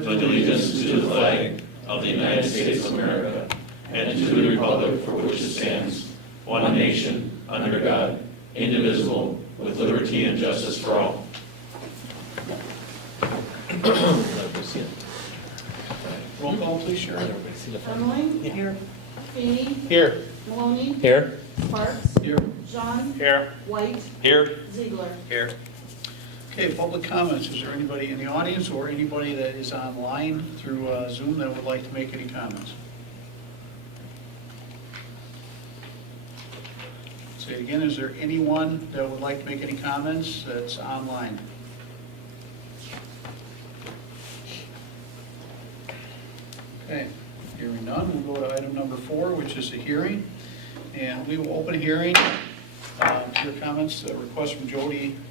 pledge allegiance to the flag of the United States of America and to the republic for which it stands, one nation, under God, indivisible, with liberty and justice for all. Roll call, please, Sharon. Ermeling? Here. Feeney? Here. Maloney? Here. Sparks? Here. John? Here. White? Here. Ziegler? Here. Okay, public comments. Is there anybody in the audience or anybody that is online through Zoom that would like to make any comments? Say it again, is there anyone that would like to make any comments that's online? Okay, hearing none, we'll go to item number 4, which is a hearing. And we will open a hearing to your comments, a request from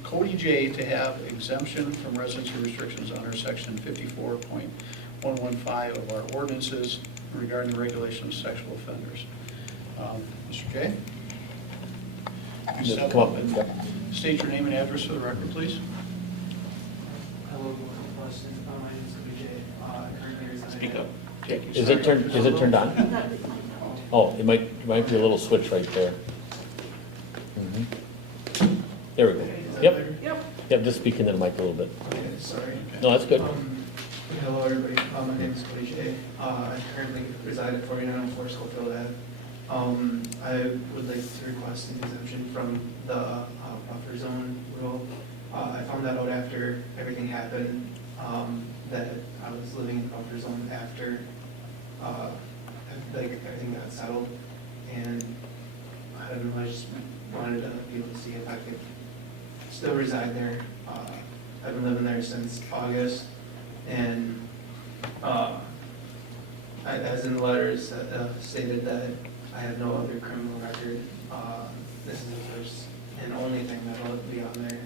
Cody J. to have exemption from residency restrictions under section 54.115 of our ordinances regarding the regulation of sexual offenders. Mr. J.? Come up. Yep. State your name and address for the record, please. Hello, Weston. My name is Cody J. Currently residing. Speak up. Jackie, Is it turned on? Not with my phone. Oh, it might be a little switch right there. Mhm. There we go. Okay, is that Yep, better? Yep. yep, just speak into the mic a little bit. Okay, sorry. No, that's good. Hello, everybody. My name is Cody J. I currently reside at 4904 Schofield Ave. I would like to request an exemption from the buffer zone rule. I found that out after everything happened, that I was living in buffer zone after everything got settled. And I don't know, I just wanted to be able to see if I could still reside there. I've been living there since August, and as in the letters stated that I have no other criminal record. This is the first and only thing that'll be on there.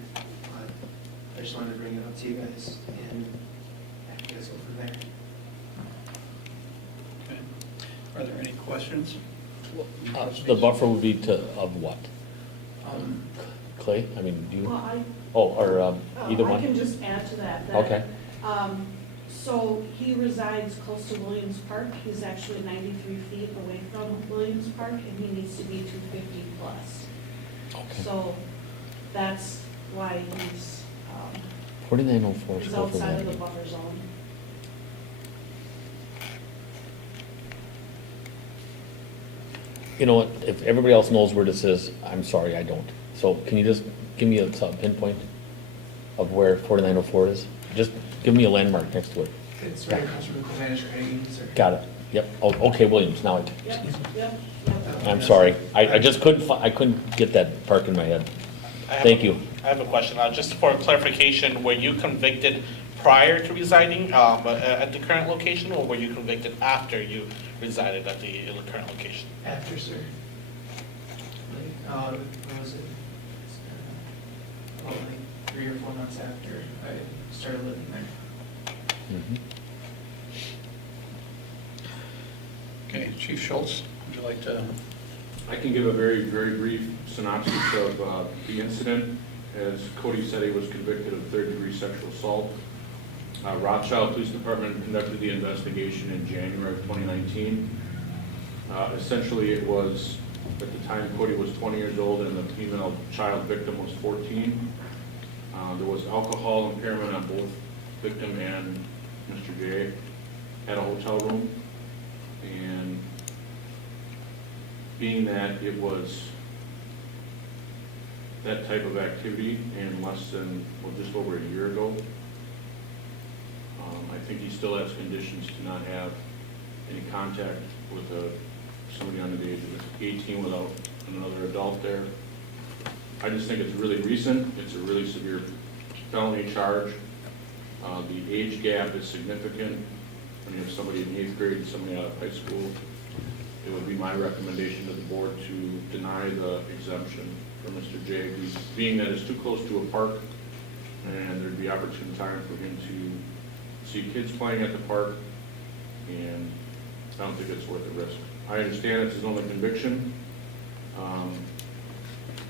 I just wanted to bring it up to you guys, and I guess go from there. Okay. Are there any questions? The buffer would be of what? Um, Clay? I mean, do you, Well, or either I one? can just add to that. Okay. So he resides close to Williams Park. He's actually 93 feet away from Williams Park, and he needs to be 250 plus. Okay. So that's why he's 4904 he's Schofield outside of the Avenue. buffer zone. You know what, if everybody else knows where this is, I'm sorry, I don't. So can you just give me a pinpoint of where 4904 is? Just give me a landmark next to it. It's right across from the Spanish Trading, sir. Got it. Yep. Oh, okay, Williams, now Yep, yep, yep. I'm sorry. I just I couldn't get that park in my head. Thank you. I have a question. Just for clarification, were you convicted prior to residing at the current location, or were you convicted after you resided at the current location? After, sir. Like, when was it? Well, like 3 or 4 months after I started living there. Mhm. Okay, Chief Schultz, would you like to? I can give a very, very brief synopsis of the incident. As Cody said, he was convicted of third-degree sexual assault. Rothschild Police Department conducted the investigation in January of 2019. Essentially, it was, at the time, Cody was 20 years old and the female child victim was 14. There was alcohol impairment on both victim and Mr. J at a hotel room. And being that it was that type of activity in less than, well, just over a year ago, I think he still has conditions to not have any contact with somebody under the age of 18 without another adult there. I just think it's really recent. It's a really severe felony charge. The age gap is significant. When you have somebody in 8th grade and somebody out of high school, it would be my recommendation to the board to deny the exemption for Mr. J, being that it's too close to a park and there'd be opportune time for him to see kids playing at the park, and I don't think it's worth the risk. I understand it's his only conviction.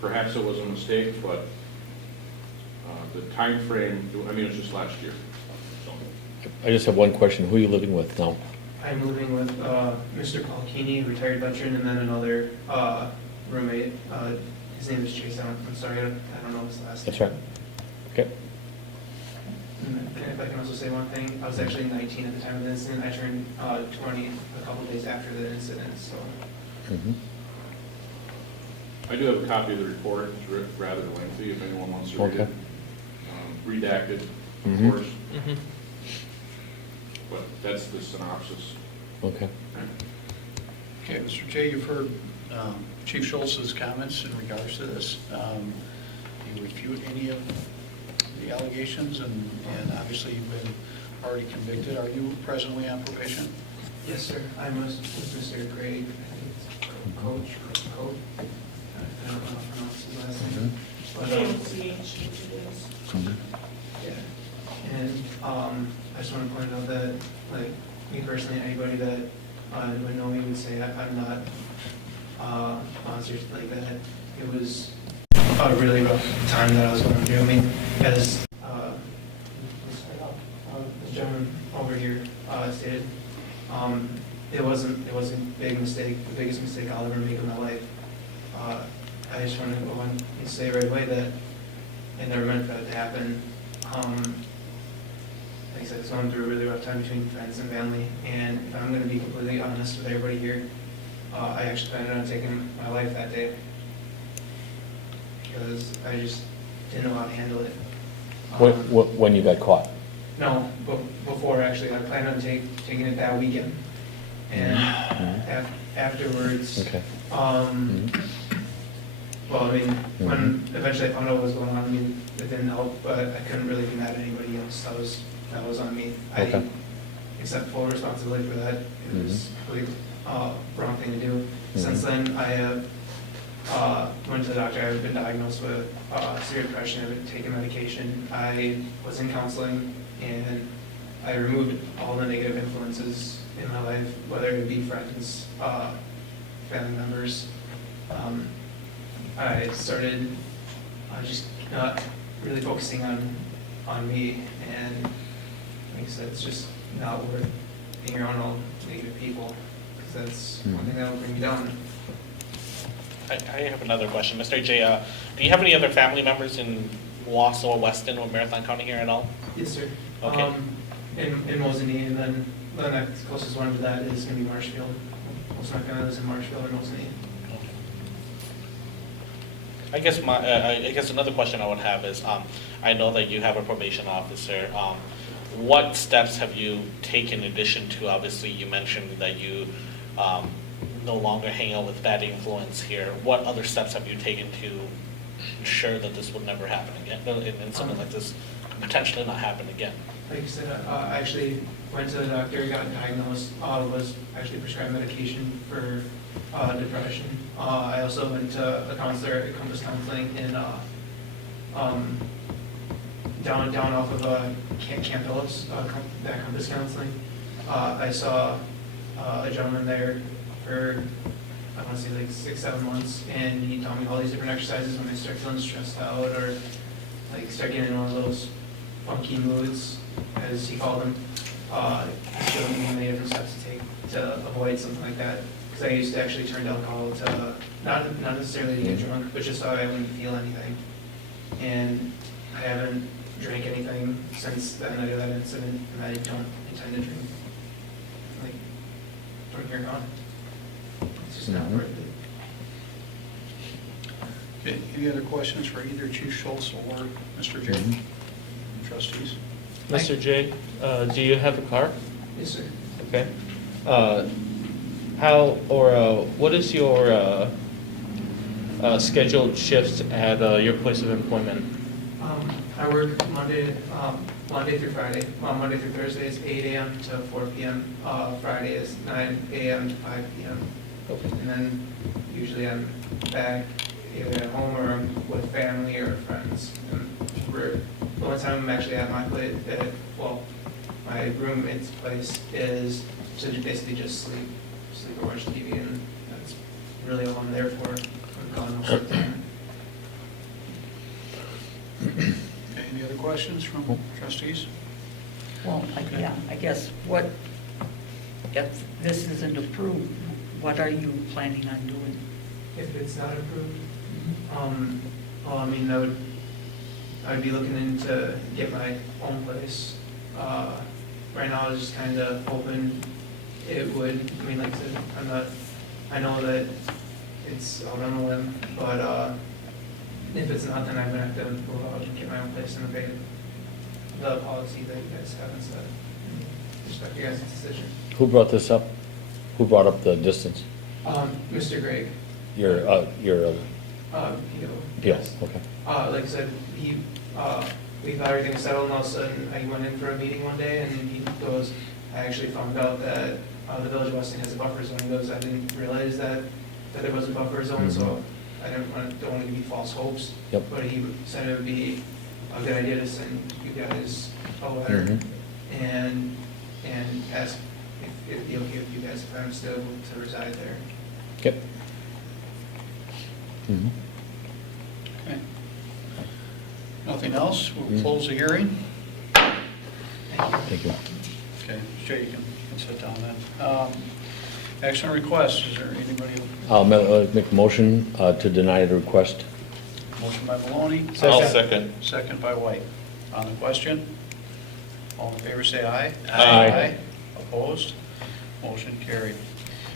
Perhaps it was a mistake, but the time frame, I mean, it was just last year. So. I just have one question. Who are you living with now? I'm living with Mr. Paul Keeney, retired veteran, and then another roommate. His name is Chase. I'm sorry, I don't know his last name. That's right. Okay. And if I can also say one thing, I was actually 19 at the time of the incident. I turned 20 a couple days after the incident, so. Mhm. I do have a copy of the report, it's rather lengthy, if anyone wants to read it. Okay. Redacted, of Mhm. course, but that's the synopsis. Okay. Okay, Mr. J, you've heard Chief Schultz's comments in regards to this. Do you refute any of the allegations? And obviously, you've been already convicted. Are you presently on probation? Yes, sir. I'm with Mr. Gray, I think it's Coach. I don't know how to pronounce his last name. But, KMCH, which it is. yeah. And I just want to point out that, like, me personally, anybody that would know me would say I'm not monsters like that. It was a really rough time that I was going through. I mean, as this gentleman over here stated, it wasn't a big mistake, the biggest mistake I'll ever make in my life. I just want to go on and say right away that I never meant for that to happen. Like I said, it's going through a really rough time between friends and family, and if I'm going to be completely honest with everybody here, I actually planned on taking my life that day because I just didn't know how to handle it. When you got caught? No, before actually, I planned on taking it that weekend, and afterwards, Okay. Well, I mean, when eventually I found out what was going on, I mean, it didn't help, but I couldn't really be mad at anybody else. That was on me. Okay. I accept full responsibility for that. It was really wrong thing to do. Since then, I went to the doctor. I've been diagnosed with severe depression. I've been taking medication. I was in counseling, and I removed all the negative influences in my life, whether it be friends, family members. I started just not really focusing on me, and like I said, it's just not worth being around all negative people, because that's one thing that will bring me down. I have another question. Mr. J, do you have any other family members in Wausau, Weston, or Marathon County here at all? Yes, sir. Okay. In Mosinee, and then the next closest one to that is going to be Marshfield. Most of my family lives in Marshfield or Mosinee. I guess another question I would have is, I know that you have a probation officer. What steps have you taken in addition to, obviously, you mentioned that you no longer hang out with bad influence here. What other steps have you taken to ensure that this would never happen again, and something like this potentially not happen again? Like I said, I actually went to the doctor, got diagnosed, was actually prescribed medication for depression. I also went to a counselor at Compass Counseling in down off of Camp Phillips, that Compass Counseling. I saw a gentleman there for, I want to say like 6-7 months, and he taught me all these different exercises when I start feeling stressed out or like start getting in one of those funky moods, as he called them. He showed me many different steps to take to avoid something like that. Because I used to actually turn to alcohol to, not necessarily to get drunk, but just so I wouldn't feel anything. And I haven't drank anything since the night of that incident, and I don't intend to drink, like, from here on. It's just not worth it. Okay, any other questions for either Chief Schultz or Mr. J? Trustees? Mr. J, do you have a car? Yes, sir. Okay. What is your scheduled shifts at your place of employment? I work Monday through Friday. Monday through Thursday is 8 a.m. to 4 p.m. Friday is 9 a.m. to 5 p.m. Okay. And then usually I'm back either at home or I'm with family or friends. And the only time I'm actually at my place, my roommate's place, is to basically just sleep or watch TV, and that's really all I'm there for. I'm gone most of the time. Okay, any other questions from trustees? Well, yeah, I guess what, if this isn't approved, what are you planning on doing? If it's not approved, well, I mean, I'd be looking into get my own place. Right now, I was just kind of hoping it would, I mean, like I said, I know that it's out on a limb, but if it's not, then I'm gonna have to move out and get my own place and obey the policy that you guys have instead. Respect your guys' decision. Who brought this up? Who brought up the distance? Mr. Gregg, Your Pio. yes, okay. Like I said, we thought everything was settled, and all of a sudden, I went in for a meeting one day, and he goes, I actually found out that the Village of Weston has a buffer zone. He goes, I didn't realize that there was a buffer zone, so I don't want to give you false hopes. Yep. But he said it would be a good idea to send you guys a letter and ask if it'd be okay with you guys if I'm still able to reside there. Yep. Mhm. Okay. Nothing else? We'll close the hearing. Thank you. Okay, Jay, you can sit down then. Action request, is there anybody, I'll make a motion to deny the request. motion by Maloney? I'll second. Second by White. On the question? All in favor, say aye. Aye. Opposed? Motion carried.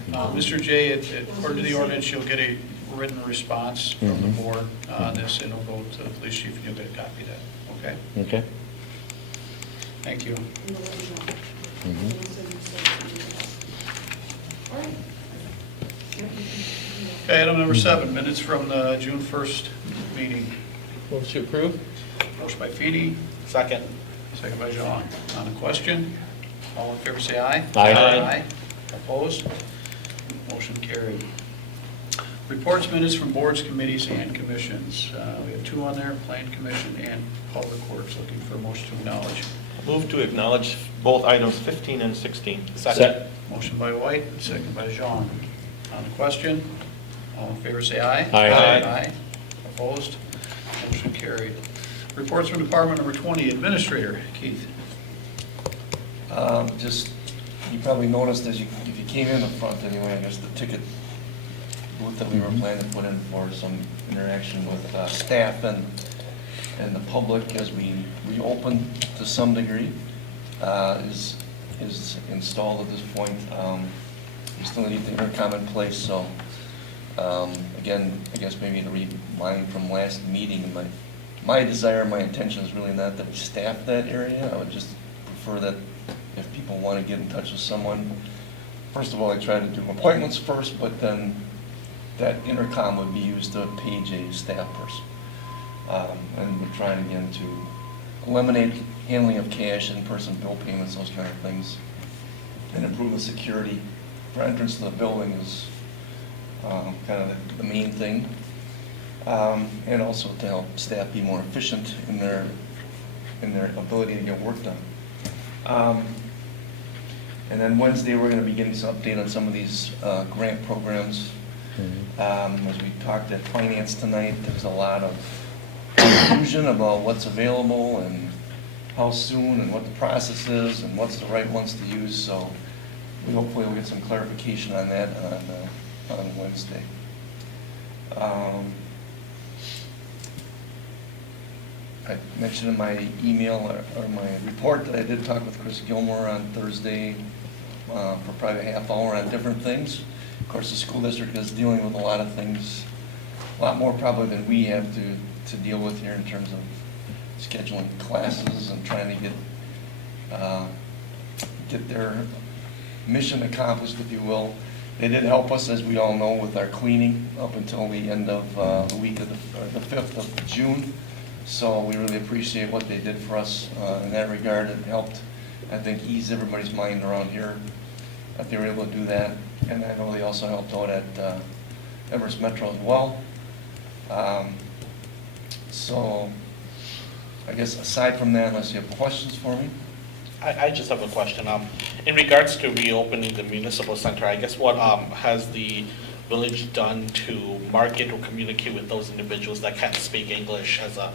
Mr. Jay, according to the ordinance, you'll get a written response from the board on this, and it'll go to the police chief, and you'll get a copy of that, okay? Okay. Thank you. Okay, item number 7, minutes from the June 1st meeting. Move to approve? Motion by Feeny, Second. second by Jean. On the question, all in favor say aye. Aye. Opposed? Motion carried. Reports, minutes from boards, committees, and commissions. We have 2 on there, Plan Commission and Public Works. Looking for a motion to acknowledge. Move to acknowledge both items 15 and 16. Second. Motion by White, second by Jean. On the question, all in favor say aye. Aye. Aye. Opposed? Motion carried. Reports from Department number 20, Administrator Keith. Just, you probably noticed if you came in the front anyway, I guess the ticket booth that we were planning to put in for some interaction with staff and the public as we reopen to some degree is installed at this point. We still need the intercom in place, so again, I guess maybe to remind from last meeting, my desire, my intention is really not that we staff that area. I would just prefer that if people want to get in touch with someone, first of all, I try to do appointments first, but then that intercom would be used to page a staff person. And we're trying again to eliminate handling of cash, in-person bill payments, those kind of things, and improve the security for entrance to the building is kind of the main thing. And also to help staff be more efficient in their ability to get work done. And then Wednesday, we're going to be getting some update on some of these grant programs. As we talked at finance tonight, there's a lot of confusion about what's available and how soon and what the process is and what's the right ones to use. So we hopefully will get some clarification on that on Wednesday. I mentioned in my email or my report that I did talk with Chris Gilmore on Thursday for probably a half hour on different things. Of course, the school district is dealing with a lot of things, a lot more probably than we have to deal with here in terms of scheduling classes and trying to get their mission accomplished, if you will. They did help us, as we all know, with our cleaning up until the end of the week of the 5th of June. So we really appreciate what they did for us in that regard. It helped, I think, ease everybody's mind around here that they were able to do that. And I know they also helped out at Everest Metro as well. So I guess aside from that, unless you have questions for me. I just have a question. In regards to reopening the municipal center, I guess what has the village done to market or communicate with those individuals that can't speak English as a,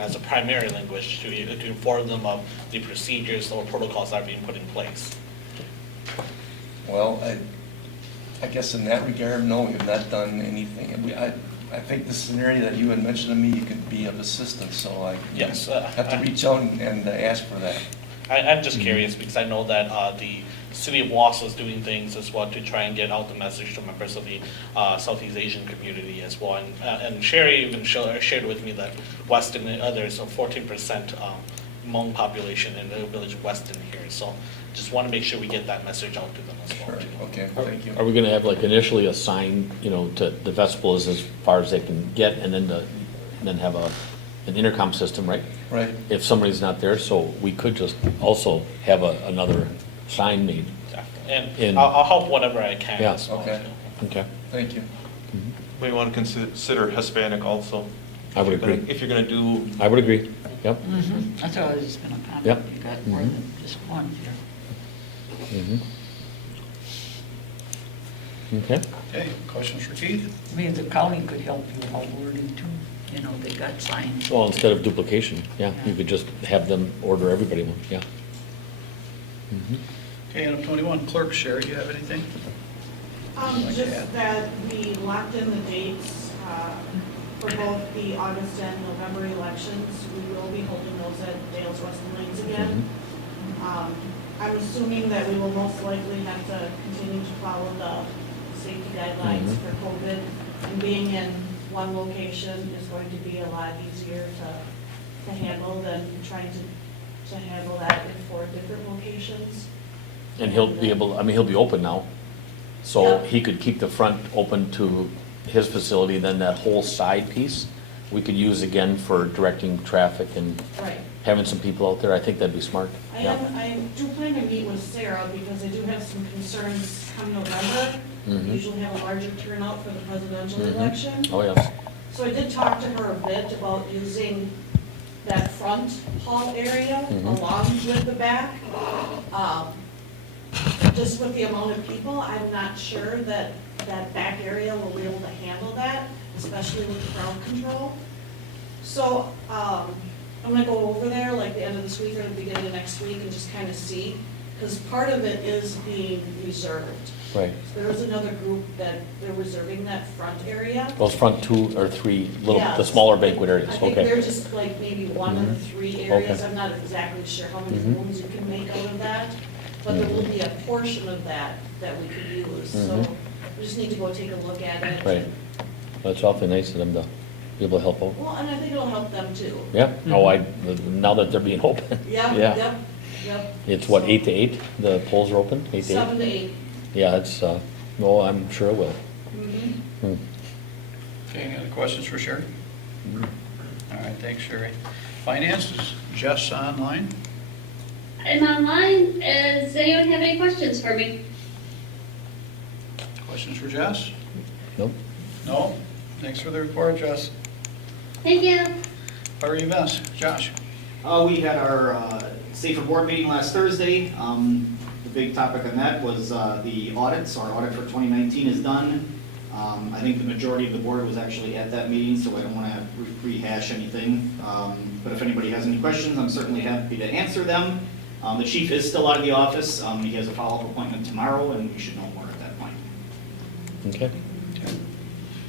as a primary language to inform them of the procedures or protocols that are being put in place? Well, I guess in that regard, no, we've not done anything. I think this is an area that you had mentioned to me, you could be of assistance, so I Yes. have to reach out and ask for that. I'm just curious because I know that the city of Wausau is doing things as well to try and get out the message to members of the Southeast Asian community as well. And Sherry even shared with me that Weston, there's a 14% Hmong population in the village of Weston here. So just want to make sure we get that message out to them as well. Sure, too. okay, thank you. Are we gonna have like initially a sign, to the vegetables as far as they can get, and then have an intercom system, right? Right, If somebody's not there, so we could just also have another sign made. And In- I'll help whatever I can Yeah. as well. Okay. too. Okay. thank you. We want to consider Hispanic also. I would If you're gonna- agree. If you're gonna do, I would agree, yep. That's what I was just gonna comment. Yep. You got more than just one here. Mhm. Okay, Okay, questions for Keith? I mean, the county could help you out wording too, they got signs. well, instead of duplication, yeah, you could just have them order everybody one, yeah. Mhm. Okay, item 21, clerk, Sherry, do you have anything? Just that we locked in the dates for both the August and November elections. We will be holding those at Dale's Weston Lanes again. I'm assuming that we will most likely have to continue to follow the safety guidelines Mhm. for COVID. And being in one location is going to be a lot easier to handle than trying to handle that in 4 different locations. And he'll be able, he'll be open now, so Yep. he could keep the front open to his facility, then that whole side piece, we could use again for directing traffic and Right. having some people out there, I think that'd be smart. Yeah. I do plan to meet with Sarah because I do have some concerns come November. We Mhm. usually have a larger turnout for the presidential Mhm. election. Oh, yes. So I did talk to her a bit about using that front hall area Mhm. along with the back. Just with the amount of people, I'm not sure that that back area will be able to handle that, especially with crowd control. So, I'm gonna go over there like the end of this week or the beginning of next week and just kind of see, because part of it is being reserved. Right. There is another group that they're reserving that front area. Those front 2 or 3 little, Yeah, the smaller banquet areas, I think they're okay. just like maybe one of the Mhm. 3 areas. Okay. I'm not exactly sure how many Mhm. rooms you can make out of that, but there will Mhm. be a portion of that that we could use. So Mhm. we just need to go take a look at it. Right. That's awfully nice of them to be able to help out. Well, and I think it'll help them too. Yeah, now that they're being open. Yep, Yeah. yep. It's what, So, 8 to 8, the polls are open, 8 to 8? 7 to 8. Yeah, it's, no, I'm sure it will. Mhm. Hmm. Okay, any other questions for Sherry? All right, thanks, Sherry. Finances, Jess online? I'm online. Does anyone have any questions for me? Questions for Jess? Nope. No? Thanks for the report, Jess. Thank you. Fire events, Josh? We had our Safer Board meeting last Thursday. The big topic on that was the audits. Our audit for 2019 is done. I think the majority of the board was actually at that meeting, so I don't want to rehash anything. But if anybody has any questions, I'm certainly happy to answer them. The chief is still out of the office. He has a follow-up appointment tomorrow, and we should know more at that point. Okay.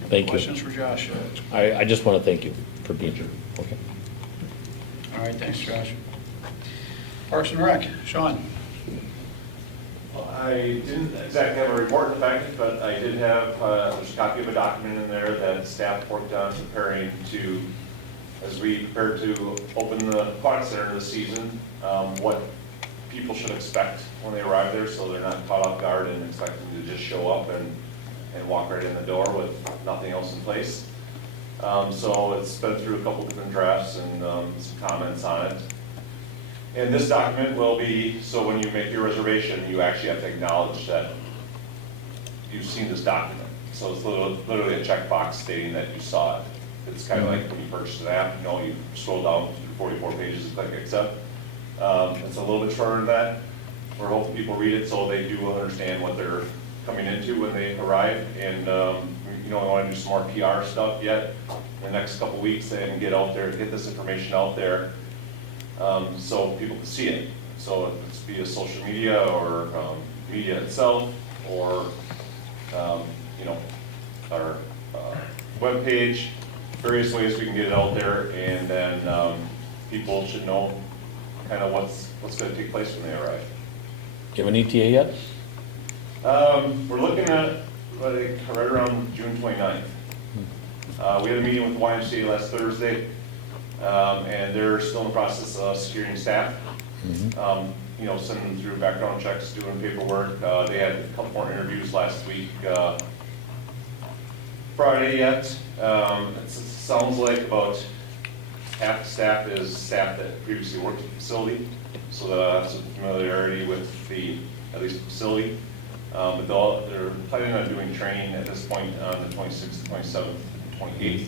Thank you. Questions for Josh? I just want to thank you for being here. Okay. All right, thanks, Josh. Parks and Rec, Sean? I didn't exactly have a report in the package, but I did have, there's a copy of a document in there that staff worked on preparing to, as we prepare to open the aquatic center this season, what people should expect when they arrive there, so they're not caught off guard and expecting to just show up and walk right in the door with nothing else in place. So it's been through a couple different drafts and some comments on it. And this document will be, so when you make your reservation, you actually have to acknowledge that you've seen this document. So it's literally a checkbox stating that you saw it. It's kind of like when you purchase an app, you scroll down through 44 pages and click accept. It's a little bit shorter than that. We're hoping people read it so they do understand what they're coming into when they arrive, and, we want to do some more PR stuff yet. In the next couple weeks, and get out there, get this information out there, so people can see it. So if it's via social media or media itself, or our webpage, various ways we can get it out there, and then people should know kind of what's going to take place when they arrive. Do you have an ETA yet? We're looking at right around June 29th. We had a meeting with the YMCA last Thursday, and they're still in the process of securing staff. Sending them through background checks, doing paperwork. They had a couple more interviews last week, Friday yet. It sounds like about half the staff is staff that previously worked at the facility, so that's a familiarity with at least the facility. But they're planning on doing training at this point on the 26th, 27th, 28th,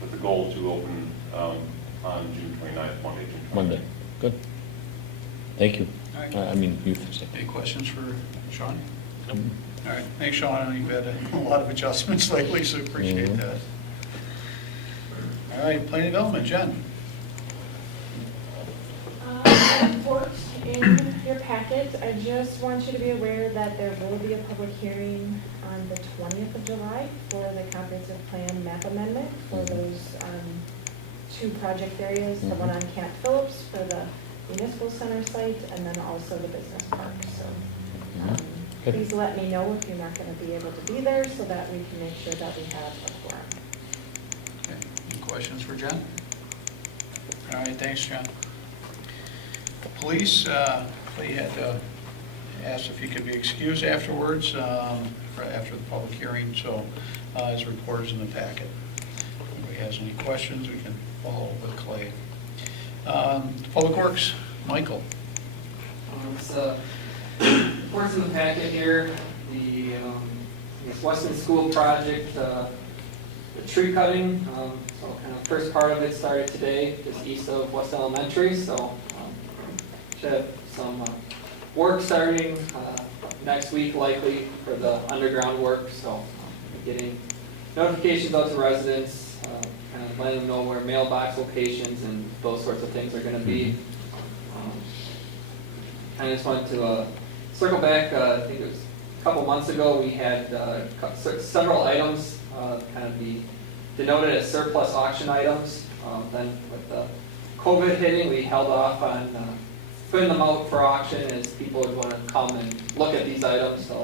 with the goal to open on June 29th, Monday, June 29th. Monday. Good. Thank you. All right. Youth. Any questions for Sean? Nope. All right, thanks, Sean. I know you've had a lot of adjustments lately, so appreciate that. All right, planning development, Jen. Report in your packet. I just want you to be aware that there will be a public hearing on the 20th of July for the comprehensive plan map amendment for those two project areas, the one on Camp Phillips for the municipal center site, and then also the business park. So please let me know if you're not going to be able to be there, so that we can make sure that we have a quorum. Okay, any questions for Jen? All right, thanks, Jen. Police, they had asked if he could be excused afterwards, after the public hearing, so his report is in the packet. If anybody has any questions, we can follow with Clay. Public Works, Michael. Reports in the packet here, the Weston School project, the tree cutting, so kind of first part of it started today, just east of West Elementary, so should have some work starting next week likely for the underground work, so getting notifications out to residents, kind of letting them know where mailbox locations and those sorts of things are going to be. I just wanted to circle back, I think it was a couple months ago, we had several items kind of be denoted as surplus auction items. Then with the COVID hitting, we held off on putting them out for auction as people would want to come and look at these items. So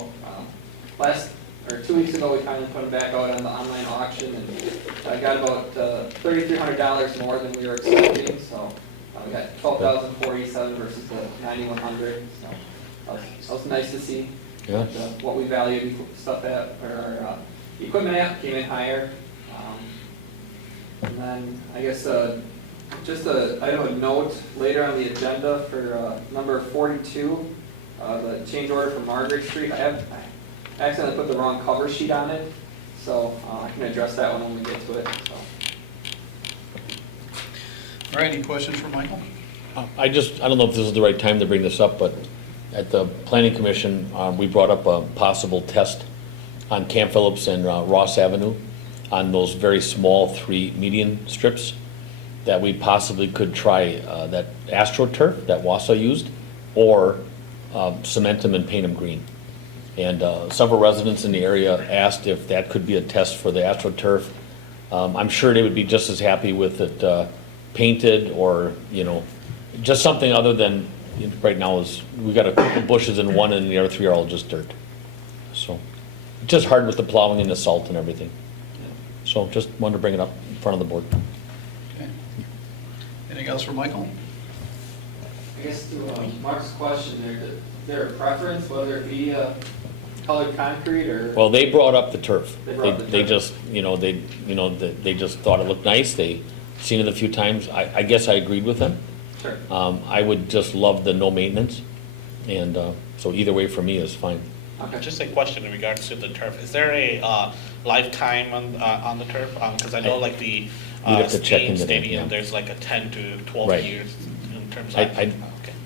2 weeks ago, we finally put them back out on the online auction, and I got about $3,300 more than we were expecting. So we got $12,047 versus the $9,100. So that was nice to see. Yeah. What we valued stuff at, or our equipment at, came in higher. And then I guess just an item of note later on the agenda for number 42, the change order for Margaret Street. I accidentally put the wrong cover sheet on it, so I can address that one when we get to it. So. All right, any questions for Michael? I don't know if this is the right time to bring this up, but at the Planning Commission, we brought up a possible test on Camp Phillips and Ross Avenue on those very small 3 median strips that we possibly could try that AstroTurf that Wausau used, or cement them and paint them green. And several residents in the area asked if that could be a test for the AstroTurf. I'm sure they would be just as happy with it painted, or just something other than, right now is, we got a couple bushes in one and the other 3 are all just dirt. So it's just hard with the plowing and the salt and everything. So just wanted to bring it up in front of the board. Okay. Anything else for Michael? I guess to Mark's question there, is there a preference, whether it be colored concrete or? Well, they brought up the turf. They brought up the They turf. just, they just thought it looked nice. They seen it a few times. I guess I agreed with them. Sure. I would just love the no maintenance, and so either way for me is fine. Okay. Just a question in regards to the turf. Is there a lifetime on the turf? Because I know like the We'd have to check into that, stadium, yeah. there's like a 10 to 12 Right. years in terms of. I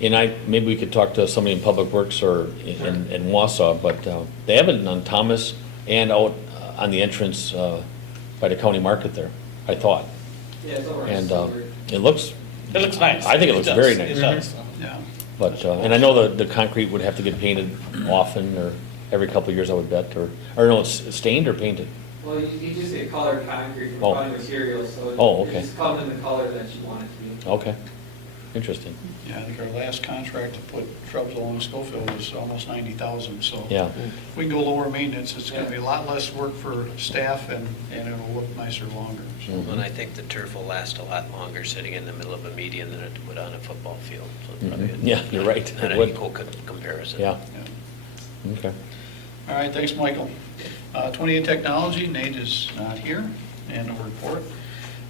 And maybe we could talk to somebody in Public Works or in Wausau, but they have it on Thomas and out on the entrance by the county market there, I thought. Yeah, it's over. And it looks nice. I think it looks does. very nice. It does. Yeah. But, and I know the concrete would have to get painted often, or every couple of years, I would bet, or no, it's stained or painted? Well, you just get colored concrete from Oh. one material, so Oh, it okay. just comes in the color that you want it to be. Okay, interesting. Yeah, I think our last contract to put shrubs along Schofield was almost 90,000, so. Yeah. If we can go lower maintenance, it's gonna be a lot less work for staff and it'll look nicer longer. So, Mhm. And I think the turf will last a lot longer sitting in the middle of a median than it would on a football field. So it's probably Mhm. Yeah, you're right. Not It an would. equal comparison. Yeah, yeah. okay. All right, thanks, Michael. 28 Technology, Nate is not here, and no report.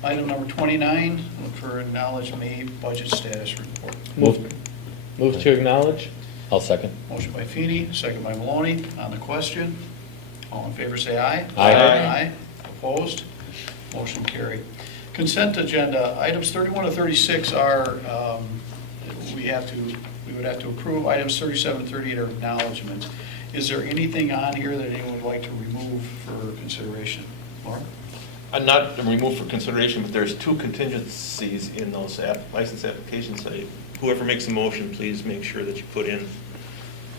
Item number 29, look for acknowledge May budget status report. Move to acknowledge? I'll second. Motion by Feeny, second by Maloney. On the question, all in favor say aye. Aye. Aye. Opposed? Motion carried. Consent agenda, items 31 to 36 are, we would have to approve. Items 37 and 38 are acknowledgements. Is there anything on here that anyone would like to remove for consideration? Laura? Not removed for consideration, but there's two contingencies in those license applications. Whoever makes a motion, please make sure that you put in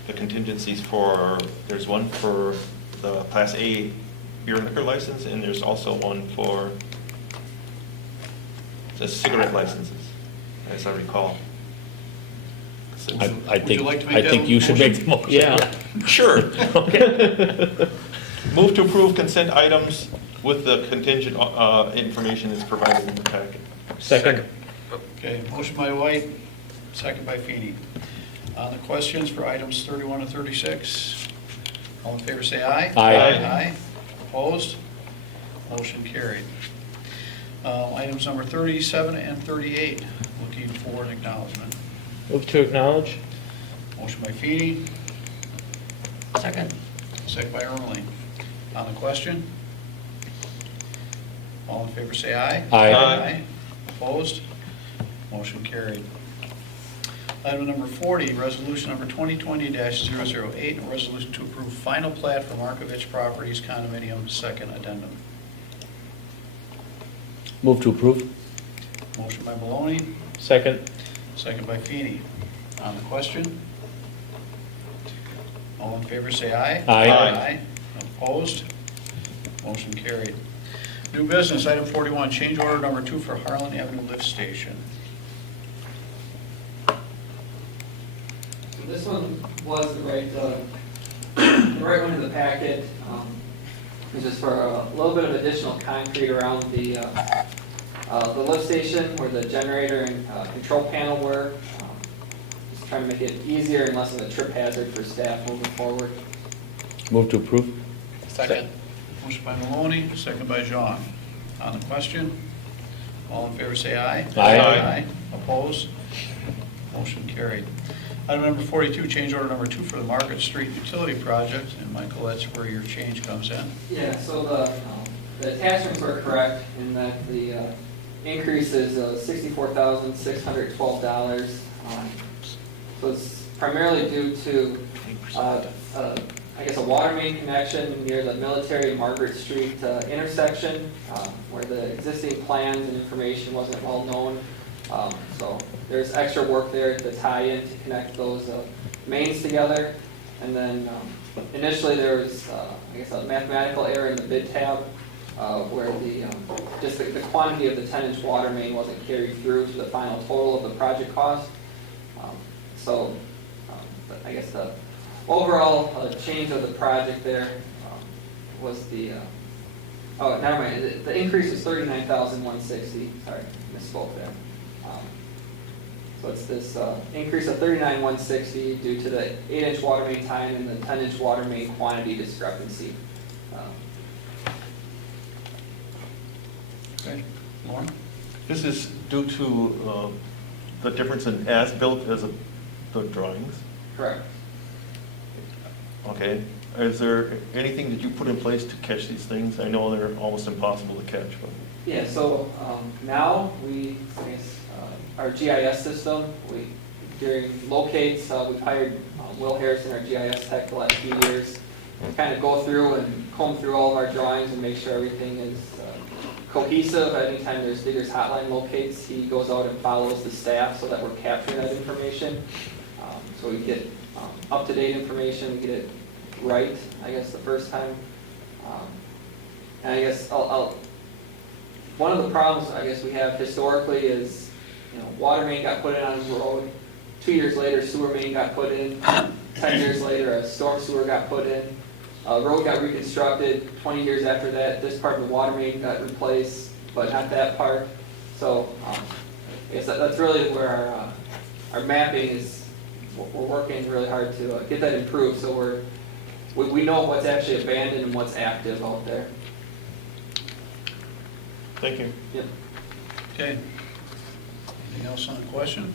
the contingencies for, there's one for the Class A beer and liquor license, and there's also one for the cigarette licenses, as I recall. I Would you like to make that think you should make the motion. Yeah. Sure. Okay. Move to approve consent items with the contingent information that's provided in the packet. Second. Okay, motion by White, second by Feeny. On the questions for items 31 to 36, all in favor say aye. Aye. Aye. Opposed? Motion carried. Items number 37 and 38, looking for an acknowledgement. Move to acknowledge? Motion by Feeny, Second. second by Ermeling. On the question? All in favor say aye. Aye. Opposed? Motion carried. Item number 40, resolution number 2020-008, a resolution to approve final plat for Markovich Properties condominium second addendum. Move to approve? Motion by Maloney, Second. second by Feeny. On the question? All in favor say aye. Aye. Opposed? Motion carried. New business, item 41, change order number 2 for Harlan Avenue Lift Station. So this one was the right one in the packet. It's just for a little bit of additional concrete around the lift station where the generator and control panel were. Just trying to make it easier and less of a trip hazard for staff moving forward. Move to approve? Second. Motion by Maloney, second by Jean. On the question, all in favor say aye. Aye. Opposed? Motion carried. Item number 42, change order number 2 for the Market Street Utility Project. And Michael, that's where your change comes in. Yeah, so the attachments were correct in that the increase is $64,612. So it's primarily due to, I guess, a water main connection near the Military and Margaret Street intersection, where the existing plans and information wasn't well known. So there's extra work there to tie in to connect those mains together. And then initially there was, I guess, a mathematical error in the bid tab where just the quantity of the 10-inch water main wasn't carried through to the final total of the project cost. So I guess the overall change of the project there was the, oh, never mind, the increase was $39,160, sorry, misspoke there. So it's this increase of $39,160 due to the 8-inch water main tie-in and the 10-inch water main quantity discrepancy. Okay, Lauren? This is due to the difference in as-built as the drawings. Correct. Okay. Is there anything that you put in place to catch these things? I know they're almost impossible to catch, but. Yeah, so now we, I guess, our GIS system, we during locates. We've hired Will Harrison, our GIS tech, the last few years, kind of go through and comb through all of our drawings and make sure everything is cohesive. Anytime there's diggers hotline locates, he goes out and follows the staff so that we're capturing that information. So we get up-to-date information, we get it right, I guess, the first time. And I guess one of the problems I guess we have historically is, water main got put in on the road. 2 years later, sewer main got put in. 10 years later, a storm sewer got put in. A road got reconstructed. 20 years after that, this part of the water main got replaced, but not that part. So I guess that's really where our mapping is. We're working really hard to get that improved, so we know what's actually abandoned and what's active out there. Thank you. Yep. Okay. Anything else on the question?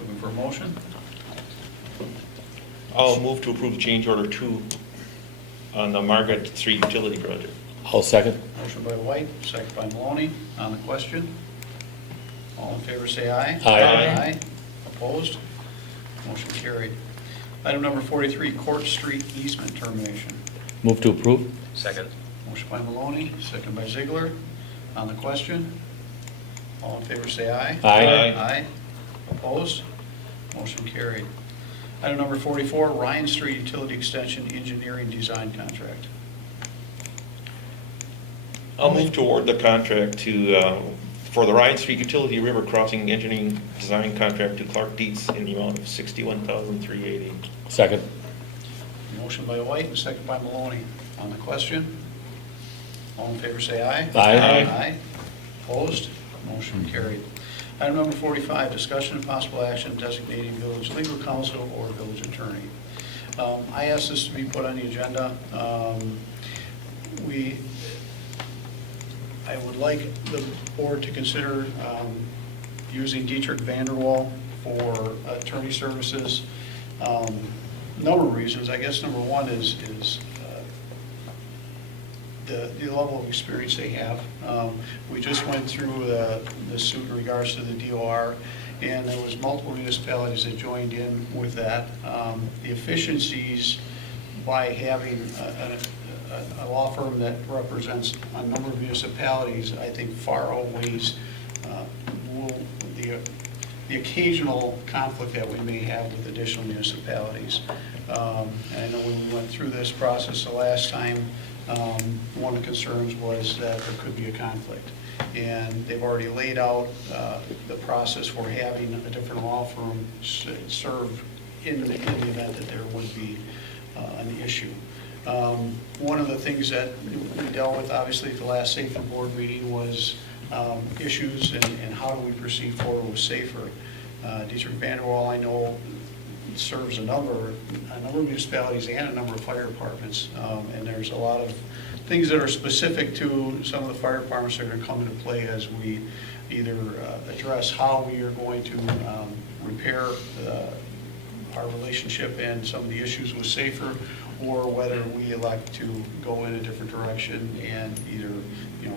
Looking for a motion? I'll move to approve change order 2 on the Margaret Street utility project. I'll second. Motion by White, second by Maloney. On the question? All in favor say aye. Aye. Opposed? Motion carried. Item number 43, Court Street easement termination. Move to approve. Second. Motion by Maloney, second by Ziegler. On the question? All in favor say aye. Aye. Aye. Opposed? Motion carried. Item number 44, Ryan Street Utility Extension Engineering Design Contract. I'll move to award the contract for the Ryan Street Utility River Crossing Engineering Design Contract to Clark Dietz in the amount of $61,380. Second. Motion by White and second by Maloney. On the question? All in favor say aye. Aye. Aye. Opposed? Motion carried. Item number 45, discussion and possible action designating village legal counsel or village attorney. I asked this to be put on the agenda. I would like the board to consider using Dietrich Vanderwall for attorney services. Number of reasons. I guess number one is the level of experience they have. We just went through the suit in regards to the DOR, and there was multiple municipalities that joined in with that. The efficiencies by having a law firm that represents a number of municipalities, I think far outweighs the occasional conflict that we may have with additional municipalities. And I know when we went through this process the last time, one of the concerns was that there could be a conflict. And they've already laid out the process for having a different law firm serve in the event that there would be an issue. One of the things that we dealt with, obviously, at the last Safer Board meeting was issues and how do we proceed forward with Safer. Dietrich Vanderwall, I know, serves a number of municipalities and a number of fire departments, and there's a lot of things that are specific to some of the fire departments that are going to come into play as we either address how we are going to repair our relationship and some of the issues with Safer, or whether we elect to go in a different direction and either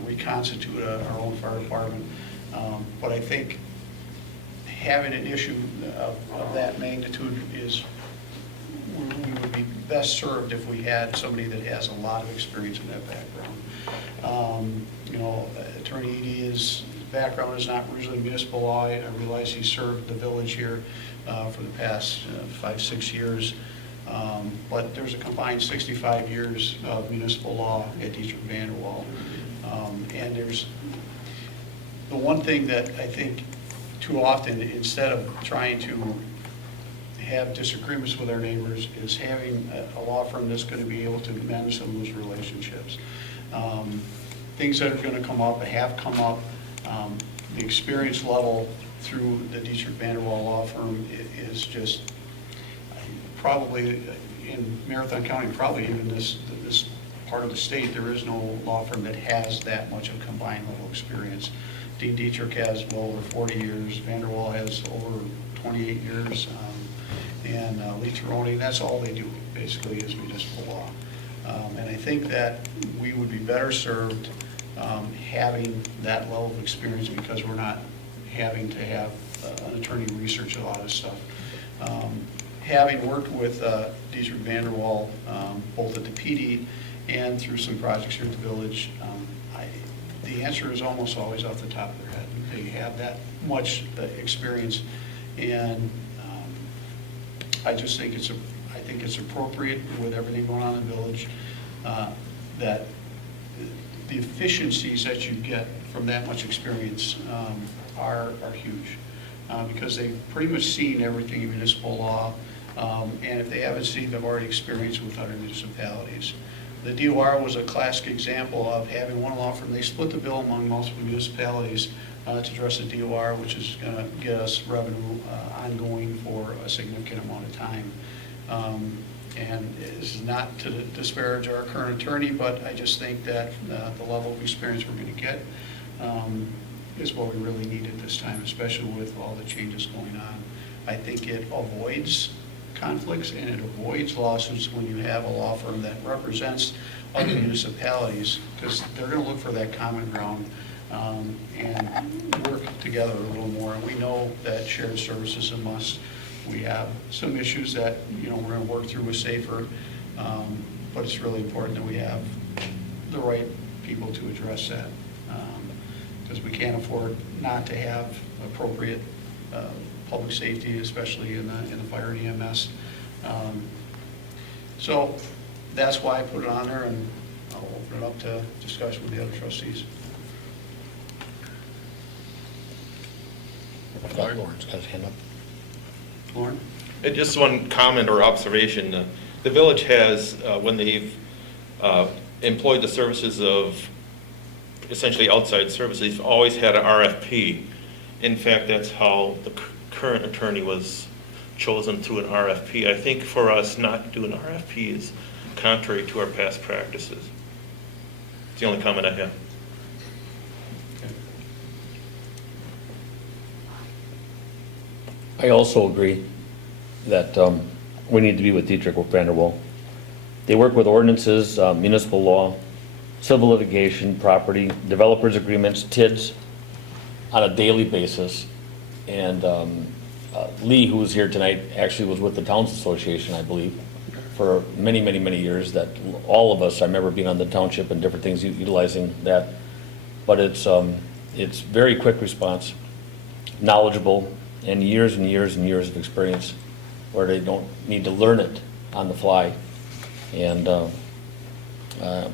reconstitute our own fire department. But I think having an issue of that magnitude is, we would be best served if we had somebody that has a lot of experience in that background. Attorney Edie's background is not originally municipal law. I realize he served the village here for the past 5-6 years. But there's a combined 65 years of municipal law at Dietrich Vanderwall. And there's the one thing that I think too often, instead of trying to have disagreements with our neighbors, is having a law firm that's going to be able to manage some of those relationships. Things that are going to come up, have come up, the experience level through the Dietrich Vanderwall law firm is just probably in Marathon County, probably even this part of the state, there is no law firm that has that much of combined level experience. Dean Dietrich has well over 40 years, Vanderwall has over 28 years, and Lee Taroni, that's all they do basically is municipal law. And I think that we would be better served having that level of experience, because we're not having to have an attorney research a lot of stuff. Having worked with Dietrich Vanderwall, both at the PD and through some projects here at the village, the answer is almost always off the top of their head. They have that much experience, and I just think it's appropriate with everything going on in the village, that the efficiencies that you get from that much experience are huge, because they've pretty much seen everything in municipal law, and if they haven't seen, they've already experienced with other municipalities. The DOR was a classic example of having one law firm. They split the bill among multiple municipalities to address the DOR, which is going to get us revenue ongoing for a significant amount of time. And this is not to disparage our current attorney, but I just think that the level of experience we're going to get is what we really need at this time, especially with all the changes going on. I think it avoids conflicts and it avoids lawsuits when you have a law firm that represents other municipalities, because they're going to look for that common ground and work together a little more. And we know that shared service is a must. We have some issues that we're going to work through with SAFER, but it's really important that we have the right people to address that, because we can't afford not to have appropriate public safety, especially in the fire and EMS. So that's why I put it on there, and I'll open it up to discussion with the other trustees. Lauren's got his hand up. Lauren? And just one comment or observation. The village has, when they've employed the services of essentially outside services, always had an RFP. In fact, that's how the current attorney was chosen through an RFP. I think for us not to do an RFP is contrary to our past practices. It's the only comment I have. I also agree that we need to be with Dietrich Vanderwall. They work with ordinances, municipal law, civil litigation, property, developers agreements, TIDs on a daily basis. And Lee, who was here tonight, actually was with the Towns Association, I believe, for many, many, many years. That all of us, I remember being on the township and different things, utilizing that. But it's very quick response, knowledgeable, and years and years and years of experience where they don't need to learn it on the fly. And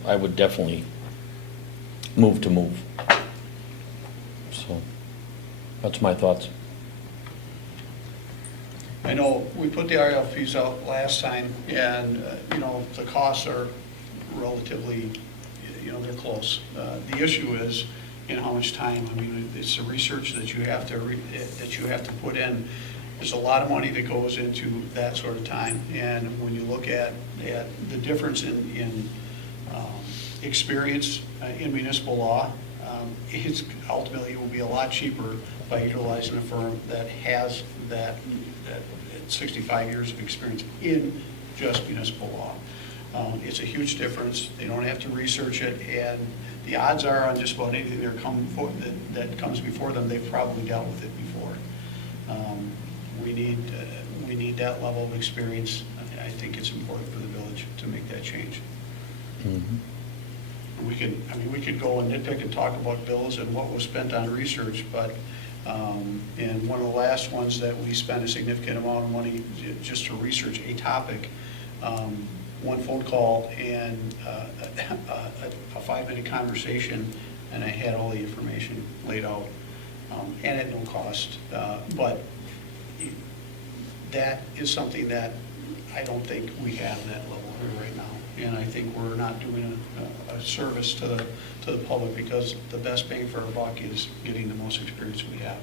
I would definitely move. So that's my thoughts. I know we put the RFPs out last time, and the costs are relatively, they're close. The issue is how much time. I mean, it's the research that you have to put in. There's a lot of money that goes into that sort of time, and when you look at the difference in experience in municipal law, it's ultimately it will be a lot cheaper by utilizing a firm that has that 65 years of experience in just municipal law. It's a huge difference. They don't have to research it, and the odds are on just about anything that comes before them, they've probably dealt with it before. We need that level of experience. I think it's important for the village to make that change. Mm-hmm. We could go and nitpick and talk about bills and what was spent on research, but and one of the last ones that we spent a significant amount of money just to research a topic, one phone call and a 5-minute conversation, and I had all the information laid out, and at no cost. But that is something that I don't think we have that level here right now. And I think we're not doing a service to the public, because the best bang for our buck is getting the most experience we have.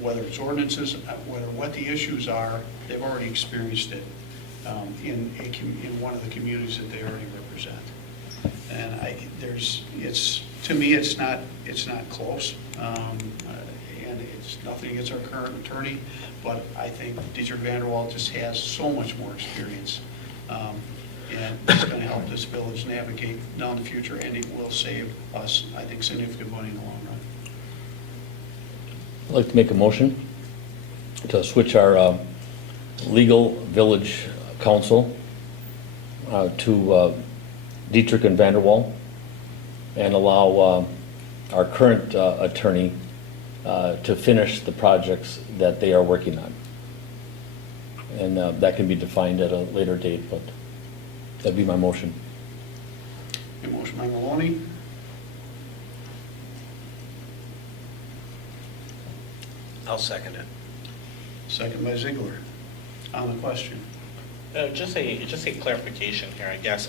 Whether it's ordinances, whether what the issues are, they've already experienced it in one of the communities that they already represent. And to me, it's not close. And it's nothing against our current attorney, but I think Dietrich Vanderwall just has so much more experience. And it's going to help this village navigate down the future, and it will save us, I think, significant money in the long run. I'd like to make a motion to switch our legal village counsel to Dietrich and Vanderwall, and allow our current attorney to finish the projects that they are working on. And that can be defined at a later date, but that'd be my motion. A motion by Maloney, I'll second it. second by Ziegler. On the question. Just a clarification here, I guess.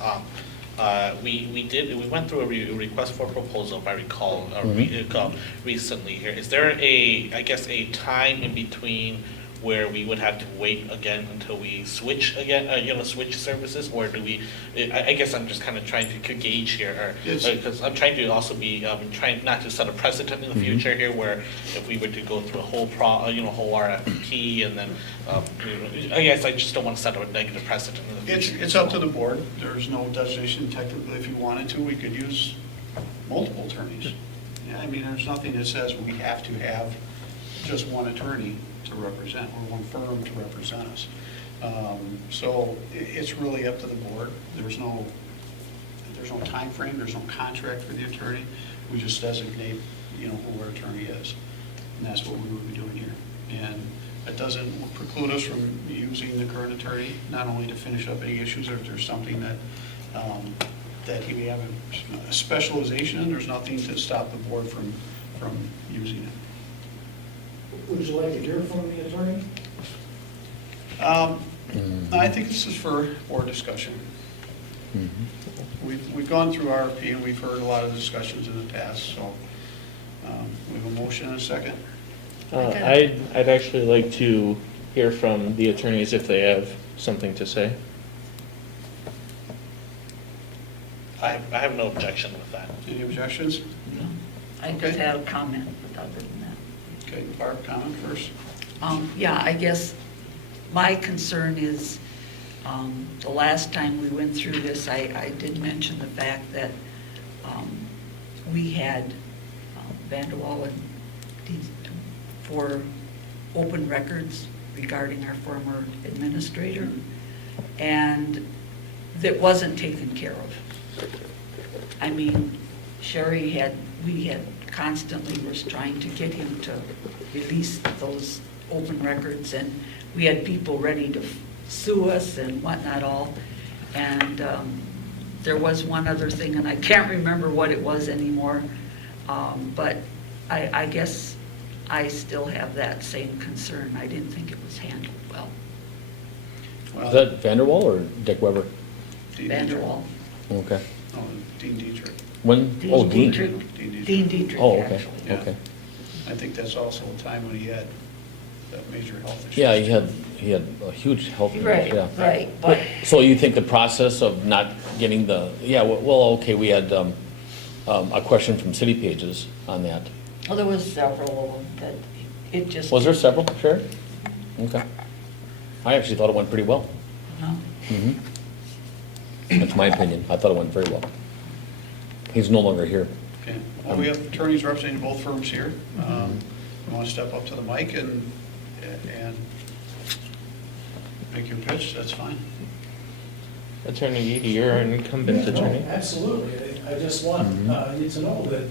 We went through a request for proposal, if I recall, recently here. Is there a time in between where we would have to wait again until we switch again, switch services, or do we? I guess I'm just kind of trying to gauge here, because I'm trying to also be trying not to set a precedent in the future here, where if we were to go through a whole whole RFP and then, I guess I just don't want to set a negative precedent in the future. It's up to the board. There's no designation technically. If you wanted to, we could use multiple attorneys. Yeah, I mean, there's nothing that says we have to have just one attorney to represent, or one firm to represent us. So it's really up to the board. There's no time frame, there's no contract for the attorney. We just designate, who our attorney is. And that's what we would be doing here. And it doesn't preclude us from using the current attorney, not only to finish up any issues, or if there's something that he may have a specialization in, there's nothing to stop the board from using it. Would you like to hear from the attorney? I think this is for board discussion. We've gone through RFP and we've heard a lot of discussions in the past, so we have a motion and a second. I'd actually like to hear from the attorneys if they have something to say. I have no objection with that. Any objections? No. I just had a comment, but other than that. Okay, Barb, comment first. Yeah, I guess my concern is, the last time we went through this, I did mention the fact that we had Vanderwall and for open records regarding our former administrator, and that wasn't taken care of. I mean, we had constantly was trying to get him to release those open records, and we had people ready to sue us and whatnot all. And there was one other thing, and I can't remember what it was anymore, but I guess I still have that same concern. I didn't think it was handled well. Is that Vanderwall or Dick Weber? Vanderwall. Okay. Oh, Dean Dietrich. When? Dean Dean. Dietrich. Dean Dietrich, Oh, okay, actually. Yeah. okay. I think that's also a time when he had that major health issue. Yeah, he had a huge health issue, Right, yeah. right, but So you think the process of not getting okay, we had a question from City Pages on that. well, there was several of them that it just. Was there several, Sherry? Okay. I actually thought it went pretty well. No. That's my opinion. I thought it went very well. He's no longer here. Okay, well, we have attorneys representing both firms here. You want to step up to the mic and make your pitch, that's fine. Attorney Eady, you're an incumbent attorney. No, absolutely. I just want you to know that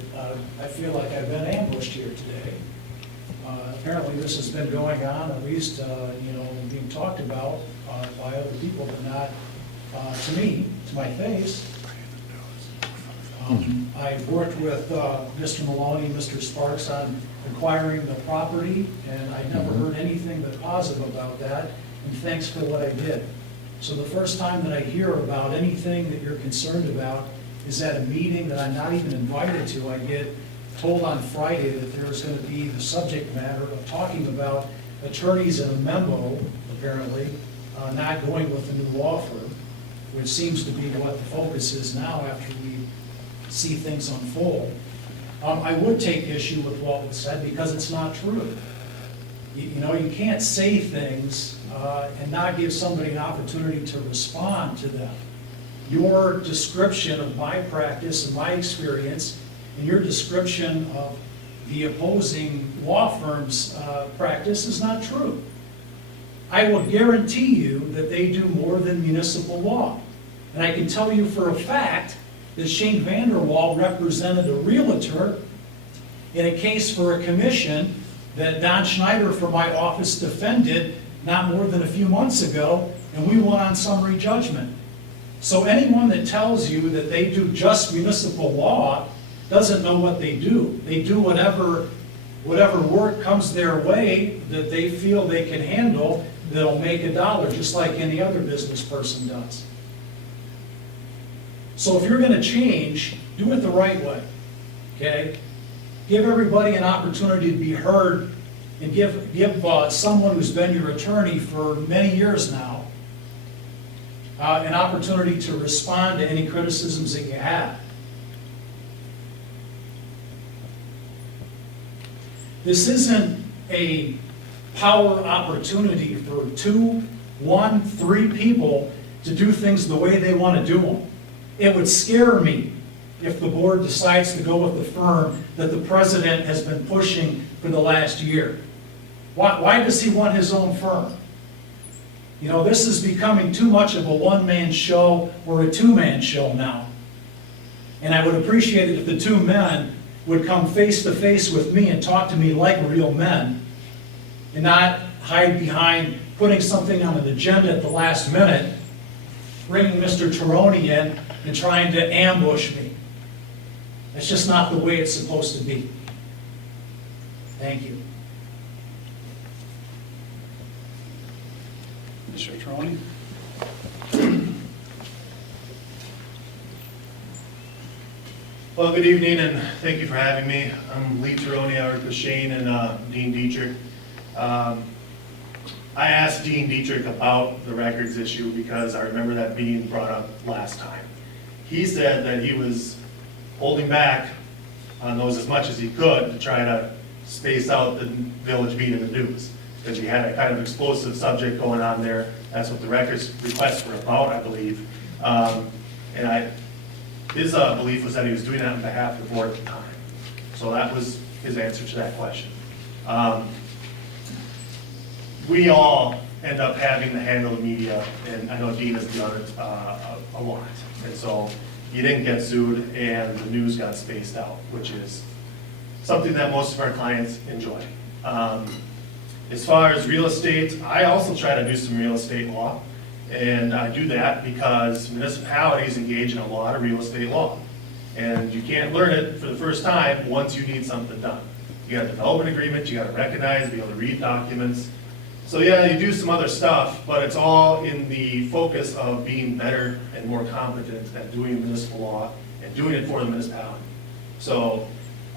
I feel like I've been ambushed here today. Apparently this has been going on, at least, being talked about by other people, but not to me, to my face. I've worked with Mr. Maloney and Mr. Sparks on acquiring the property, and I never heard anything but positive about that, and thanks for what I did. So the first time that I hear about anything that you're concerned about is at a meeting that I'm not even invited to. I get told on Friday that there's going to be the subject matter of talking about attorneys in a memo, apparently, not going with a new law firm, which seems to be what the focus is now after we see things unfold. I would take issue with what was said because it's not true. You can't say things and not give somebody an opportunity to respond to them. Your description of my practice and my experience, and your description of the opposing law firm's practice is not true. I will guarantee you that they do more than municipal law. And I can tell you for a fact that Shane Vanderwall represented a realtor in a case for a commission that Don Schneider from my office defended not more than a few months ago, and we won on summary judgment. So anyone that tells you that they do just municipal law doesn't know what they do. They do whatever work comes their way that they feel they can handle that'll make a dollar, just like any other business person does. So if you're going to change, do it the right way, okay? Give everybody an opportunity to be heard, and give someone who's been your attorney for many years now an opportunity to respond to any criticisms that you have. This isn't a power opportunity for 2, 1, 3 people to do things the way they want to do them. It would scare me if the board decides to go with the firm that the president has been pushing for the last year. Why does he want his own firm? You know, this is becoming too much of a one-man show or a 2-man show now. And I would appreciate it if the 2 men would come face to face with me and talk to me like real men, and not hide behind putting something on an agenda at the last minute, bringing Mr. Tironi in and trying to ambush me. That's just not the way it's supposed to be. Thank you. Mr. Tironi? Well, good evening, and thank you for having me. I'm Lee Tironi. I work with Shane and Dean Dietrich. I asked Dean Dietrich about the records issue because I remember that being brought up last time. He said that he was holding back on those as much as he could to try to space out the village being in the news, because he had a kind of explosive subject going on there. That's what the records requests were about, I believe. His belief was that he was doing that on behalf of the board at the time. So that was his answer to that question. We all end up having to handle the media, and I know Dean has done it a lot. And so he didn't get sued, and the news got spaced out, which is something that most of our clients enjoy. As far as real estate, I also try to do some real estate law. And I do that because municipalities engage in a lot of real estate law. And you can't learn it for the first time once you need something done. You got a development agreement, you got to recognize, be able to read documents. So yeah, you do some other stuff, but it's all in the focus of being better and more competent at doing municipal law and doing it for the municipality. So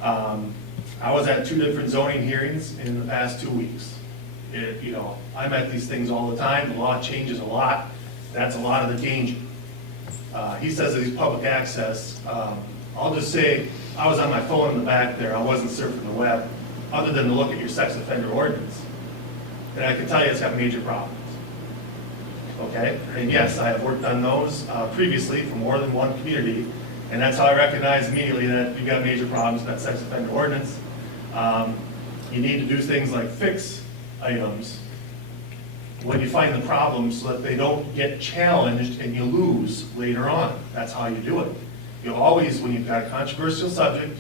I was at 2 different zoning hearings in the past 2 weeks. I'm at these things all the time. The law changes a lot. That's a lot of the danger. He says that he's public access. I'll just say I was on my phone in the back there. I wasn't surfing the web, other than to look at your sex offender ordinance. And I can tell you it's got major problems. Okay? And yes, I have worked on those previously for more than one community. And that's how I recognize immediately that you've got major problems with that sex offender ordinance. You need to do things like fix items when you find the problems so that they don't get challenged and you lose later on. That's how you do it. You always, when you've got a controversial subject,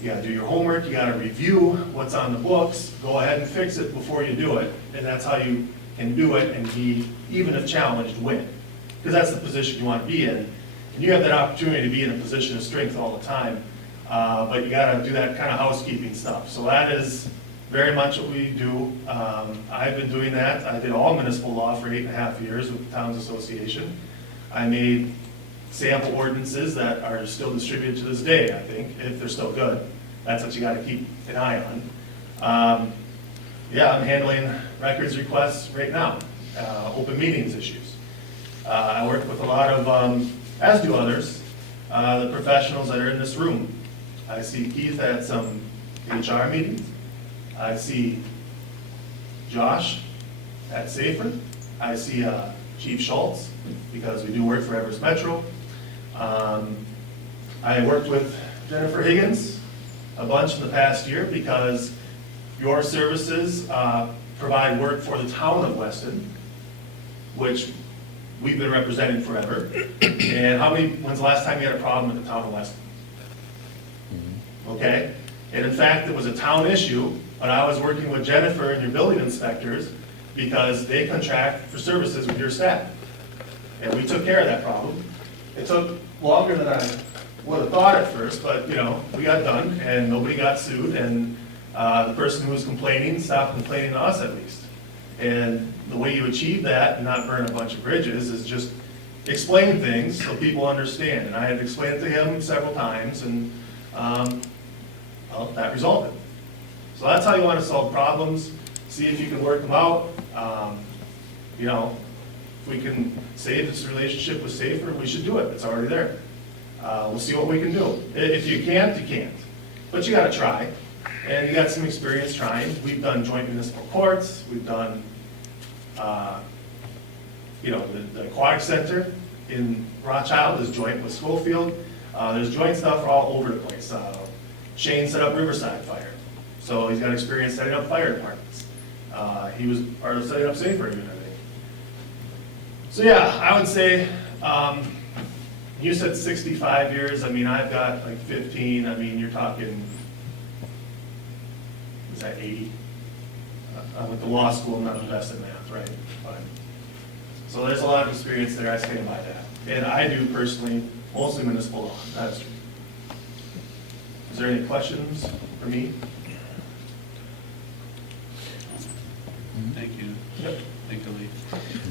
you gotta do your homework, you gotta review what's on the books, go ahead and fix it before you do it, and that's how you can do it and be, even if challenged, win. Because that's the position you want to be in. And you have that opportunity to be in a position of strength all the time, but you gotta do that kind of housekeeping stuff. So that is very much what we do. I've been doing that. I did all municipal law for 8.5 years with the Towns Association. I made sample ordinances that are still distributed to this day, I think, if they're still good. That's what you got to keep an eye on. Yeah, I'm handling records requests right now, open meetings issues. I work with a lot of, as do others, the professionals that are in this room. I see Keith at some HR meetings. I see Josh at Safer. I see Chief Schultz, because we do work for Everest Metro. I worked with Jennifer Higgins a bunch in the past year because your services provide work for the town of Weston, which we've been representing forever. And when's the last time you had a problem with the town of Weston? Okay? And in fact, it was a town issue, but I was working with Jennifer and your building inspectors because they contract for services with your staff. And we took care of that problem. It took longer than I would have thought at first, but, we got done, and nobody got sued, and the person who was complaining stopped complaining to us at least. And the way you achieve that and not burn a bunch of bridges is just explain things so people understand. And I had explained it to him several times, and well, that resolved it. So that's how you want to solve problems, see if you can work them out. If we can say this relationship was safer, we should do it. It's already there. We'll see what we can do. If you can't, you can't. But you got to try. And you got some experience trying. We've done joint municipal courts. We've done, the aquatic center in Rothschild is joint with Schofield. There's joint stuff all over the place. Shane set up Riverside Fire, so he's got experience setting up fire departments. He was part of setting up Safer Unit, I think. So yeah, I would say, you said 65 years. I mean, I've got like 15. I mean, you're talking, is that 80? I went to law school, I'm not the best at math, right? But, so there's a lot of experience there, I stand by that. And I do personally, mostly municipal law, that's true. Is there any questions for me? Thank you. Yep. Thank you, Lee.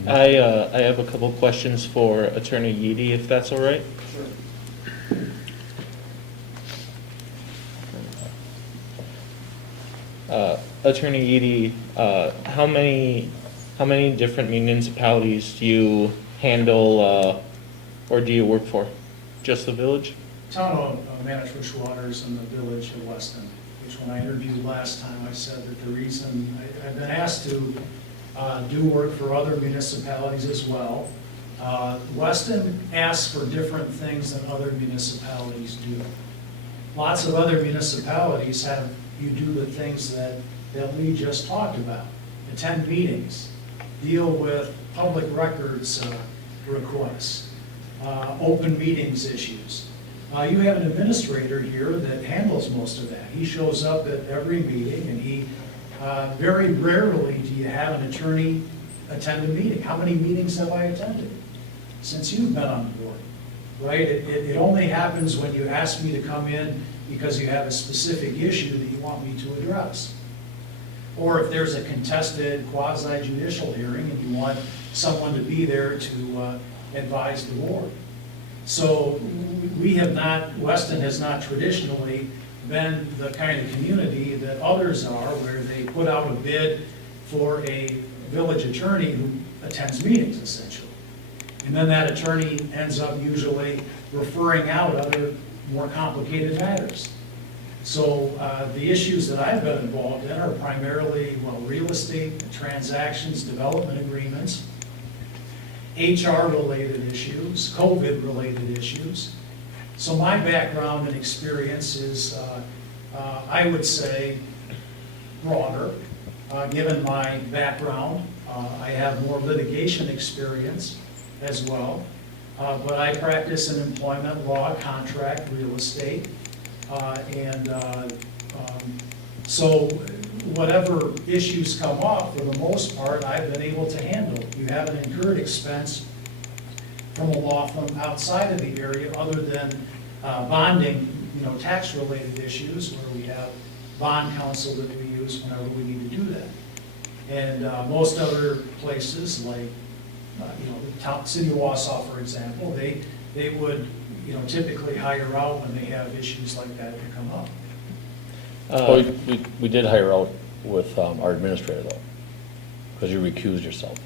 I have a couple questions for Attorney Yeedy, if that's all right. Attorney Yeedy, how many different municipalities do you handle or do you work for? Just the village? Town of Manitowish Waters and the village of Weston, which when I interviewed last time, I said that the reason I've been asked to do work for other municipalities as well. Weston asks for different things than other municipalities do. Lots of other municipalities have you do the things that Lee just talked about. Attend meetings, deal with public records requests, open meetings issues. You have an administrator here that handles most of that. He shows up at every meeting, and he very rarely do you have an attorney attend a meeting. How many meetings have I attended since you've been on the board? Right? It only happens when you ask me to come in because you have a specific issue that you want me to address. Or if there's a contested quasi-judicial hearing and you want someone to be there to advise the board. So we have not, Weston has not traditionally been the kind of community that others are, where they put out a bid for a village attorney who attends meetings, essentially. And then that attorney ends up usually referring out other more complicated matters. So the issues that I've been involved in are primarily, real estate transactions, development agreements, HR-related issues, COVID-related issues. So my background and experience is, I would say, broader. Given my background, I have more litigation experience as well. But I practice in employment law, contract, real estate. So whatever issues come up, for the most part, I've been able to handle. You haven't incurred expense from a law firm outside of the area other than bonding, tax-related issues where we have bond counsel that we use whenever we need to do that. And most other places, like, the City of Wausau, for example, they would, typically hire out when they have issues like that to come up. We did hire out with our administrator, though, because you recused yourself.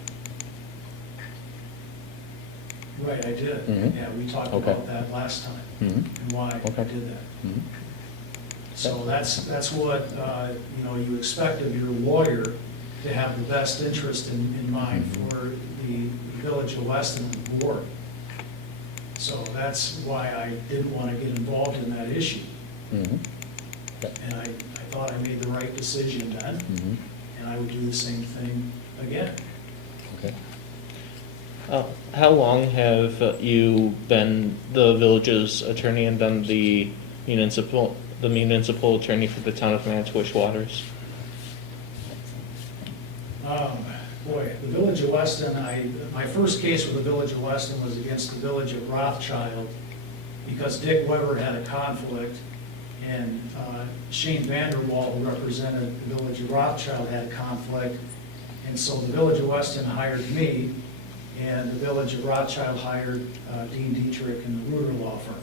Right, I did. Mhm. Yeah, we talked Okay. about that last time, Mhm. and why I Okay. did that. Mhm. So that's what, you expect of your lawyer, to have the best interest in mind for the Village of Weston and the board. So that's why I didn't want to get involved in that issue. Mhm. And I thought I made the right decision then, Mhm. and I would do the same thing again. Okay. How long have you been the village's attorney and then the municipal attorney for the town of Manitowish Waters? Boy, the Village of Weston, my first case with the Village of Weston was against the Village of Rothschild, because Dick Weber had a conflict, and Shane Vanderwall, who represented the Village of Rothschild, had a conflict, and so the Village of Weston hired me, and the Village of Rothschild hired Dean Dietrich and the Ruder Law Firm.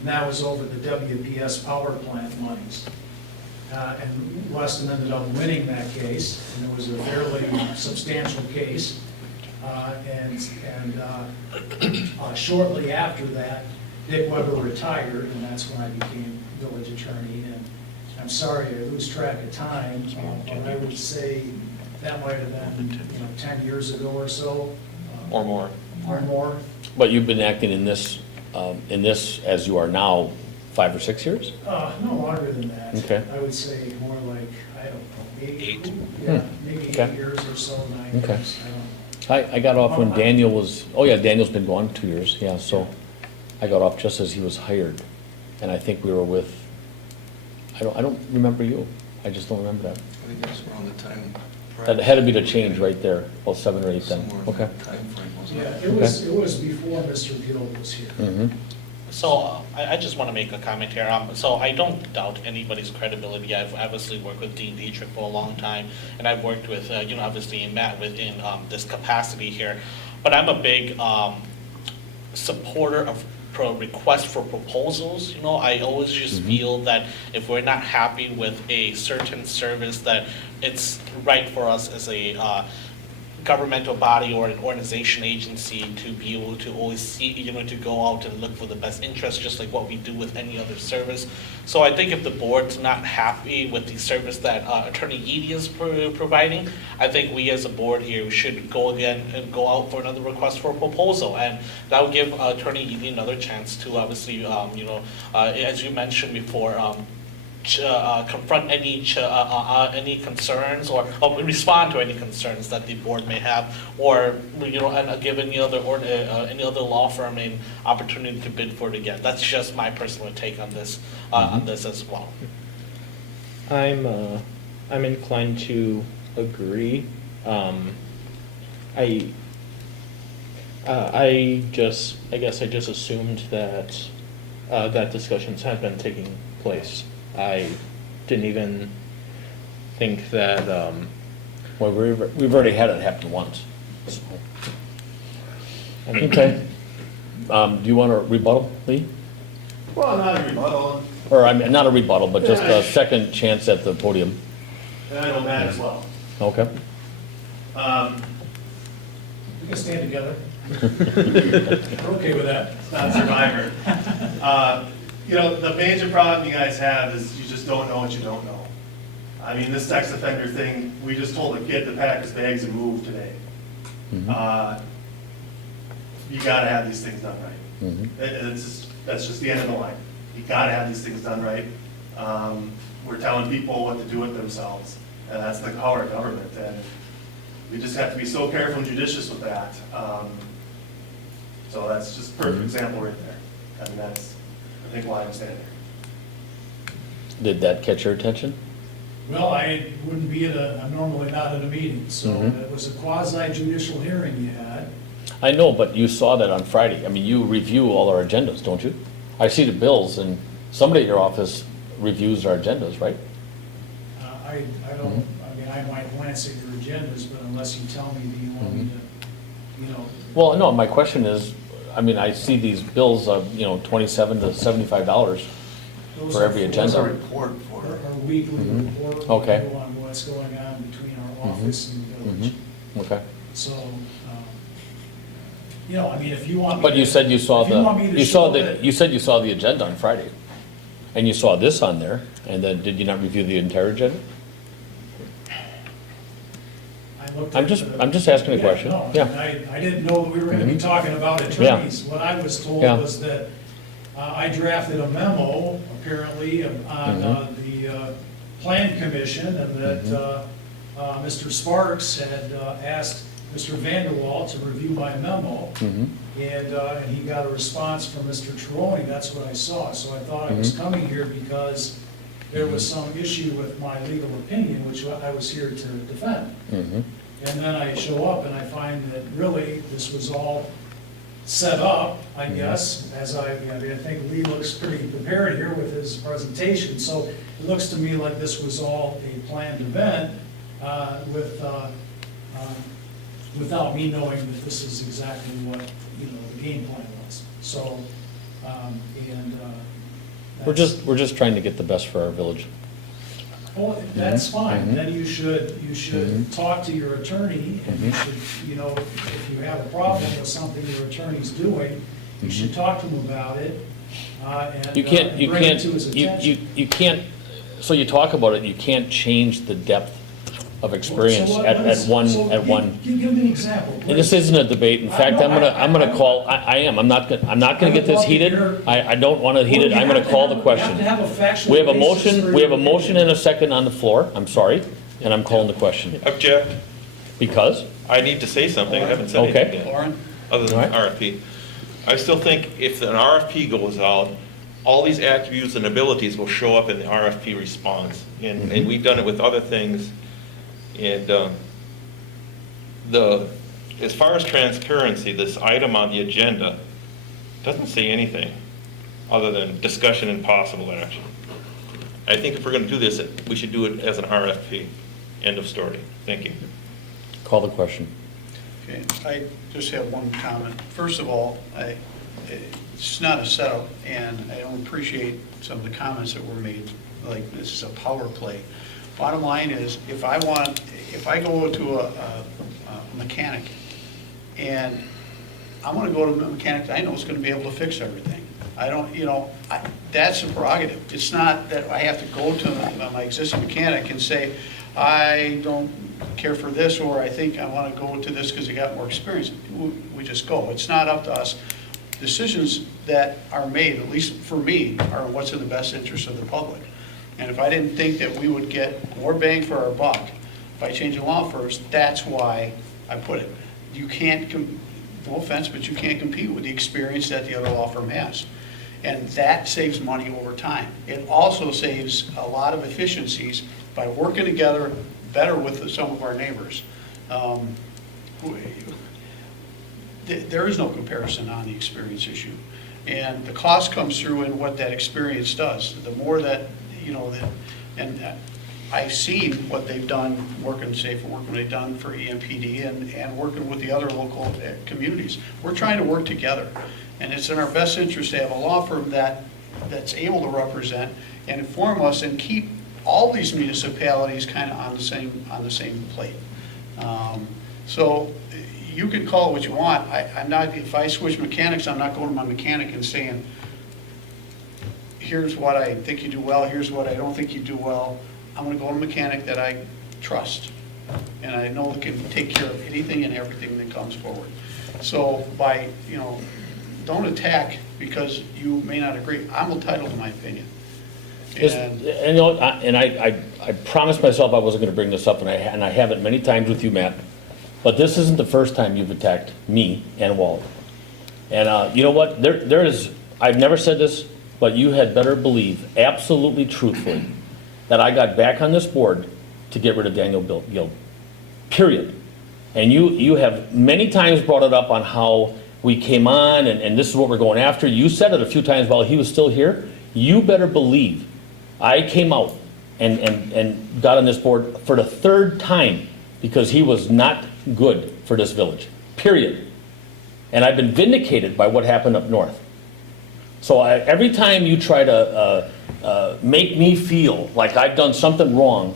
And that was over the WPS power plant monies. And Weston ended up winning that case, and it was a fairly substantial case. Shortly after that, Dick Weber retired, and that's when I became village attorney. And I'm sorry, I lose track of time, but I would say that might have been 10 years ago or so. Or more. Or more. But you've been acting in this as you are now, 5 or 6 years? No longer than that. Okay. I would say more like, I don't know, eight. Hmm. Yeah, maybe Okay. 8 years or so, 9 Okay. years. I don't know. I got off when Daniel was, oh yeah, Daniel's been gone 2 years, yeah, so I got off just as he was hired. And I think we were with, I don't remember you. I just don't remember that. I think that's around the time. That had to be the change right there, well, 7 or 8 then, Somewhere in okay. that timeframe, wasn't Yeah, it? it was before Mr. Gill was here. Mhm. So I just want to make a comment here. So I don't doubt anybody's credibility. I've obviously worked with Dean Dietrich for a long time, and I've worked with, obviously Matt within this capacity here. But I'm a big supporter of requests for proposals. I always just feel that if we're not happy with a certain service, that it's right for us as a governmental body or an organization agency to be able to always see, to go out and look for the best interest, just like what we do with any other service. So I think if the board's not happy with the service that Attorney Eady is providing, I think we as a board here should go again and go out for another request for a proposal. And that will give Attorney Eady another chance to obviously, as you mentioned before, confront any concerns or respond to any concerns that the board may have, or and give any other law firm an opportunity to bid for it again. That's just my personal take on this as well. I'm inclined to agree. I guess I just assumed that that discussions had been taking place. I didn't even think that, Well, we've already had it happen once. So. Okay. Do you want a rebuttal, Lee? Well, not a rebuttal, Or, I mean, not a rebuttal, but just a second chance at the podium. and I know Matt as well. Okay. We can stand together. We're okay with that. It's not Survivor. The major problem you guys have is you just don't know what you don't know. I mean, this sex offender thing, we just told a kid to pack his bags and move today. You gotta have these things done right. That's just the end of the line. You gotta have these things done right. We're telling people what to do with themselves, and that's the power of government, and we just have to be so careful and judicious with that. So that's just a perfect example right there. I mean, that's, I think, why I'm standing here. Did that catch your attention? Well, I wouldn't be I'm normally not at a meeting, so it was a quasi judicial hearing you had. I know, but you saw that on Friday. I mean, you review all our agendas, don't you? I see the bills, and somebody at your office reviews our agendas, right? I don't, I mean, I might glance at your agendas, but unless you tell me that you want me to, Well, no, my question is, I mean, I see these bills of, $27 to $75 for every agenda. Report for it. Our weekly report Okay. on what's going on between our office and the village. Okay. So, I mean, if you want me But you to- said you saw if you want me to show that- you said you saw the agenda on Friday, and you saw this on there, and then did you not review the entire agenda? I'm just asking a question. No, Yeah. I didn't know that we were gonna be talking about attorneys. What I was told Yeah. was that I drafted a memo, apparently, on the Plan Commission, and that Mr. Sparks had asked Mr. Vanderwall to review my memo, and he got a response from Mr. Trelawney. That's what I saw. So I thought I was coming here because there was some issue with my legal opinion, which I was here to defend. And then I show up and I find that really this was all set up, I guess, as I think Lee looks pretty prepared here with his presentation. So it looks to me like this was all a planned event without me knowing that this is exactly what, the game plan was. So, We're just trying to get the best for our village. well, that's fine. Then you should talk to your attorney, and you should, if you have a problem with something your attorney's doing, you should talk to him about it, and bring it to his attention. You can't, so you talk about it, you can't change the depth of experience So at one. Give me an example, And please. this isn't a debate. In fact, I'm gonna call, I am, I'm not gonna get this heated. I don't want it heated. I'm gonna call the question. You have to have a factual We have a basis for motion, we your have a motion opinion. and a second on the floor, I'm sorry, and I'm calling the question. Object. Because? I need to say something, I haven't said Okay. anything yet. Lauren? Other than All right. RFP. I still think if an RFP goes out, all these attributes and abilities will show up in the RFP response. And we've done it with other things. And as far as transparency, this item on the agenda doesn't say anything other than discussion and possible action. I think if we're gonna do this, we should do it as an RFP. End of story. Thank you. Call the question. Okay, I just have one comment. First of all, it's not a setup, and I don't appreciate some of the comments that were made, like this is a power play. Bottom line is, if I go to a mechanic, and I want to go to a mechanic that I know is going to be able to fix everything. I don't, that's a prerogative. It's not that I have to go to my existing mechanic and say, I don't care for this, or I think I want to go to this because I got more experience. We just go. It's not up to us. Decisions that are made, at least for me, are what's in the best interest of the public. And if I didn't think that we would get more bang for our buck by changing law first, that's why I put it. You can't, no offense, but you can't compete with the experience that the other law firm has. And that saves money over time. It also saves a lot of efficiencies by working together better with some of our neighbors. There is no comparison on the experience issue. And the cost comes through in what that experience does. The more that, and I've seen what they've done working safe and working they've done for EMPD and working with the other local communities. We're trying to work together. And it's in our best interest to have a law firm that's able to represent and inform us and keep all these municipalities kind of on the same plate. So you can call it what you want. I'm not, if I switch mechanics, I'm not going to my mechanic and saying, here's what I think you do well, here's what I don't think you do well. I'm going to go to a mechanic that I trust, and I know that can take care of anything and everything that comes forward. So by, don't attack because you may not agree. I'm entitled to my opinion. And I promised myself I wasn't going to bring this up, and I haven't many times with you, Matt. But this isn't the first time you've attacked me and Walt. And you know what? There is, I've never said this, but you had better believe, absolutely truthfully, that I got back on this board to get rid of Daniel Gill. Period. And you have many times brought it up on how we came on and this is what we're going after. You said it a few times while he was still here. You better believe I came out and got on this board for the third time because he was not good for this village, period. And I've been vindicated by what happened up north. So every time you try to make me feel like I've done something wrong,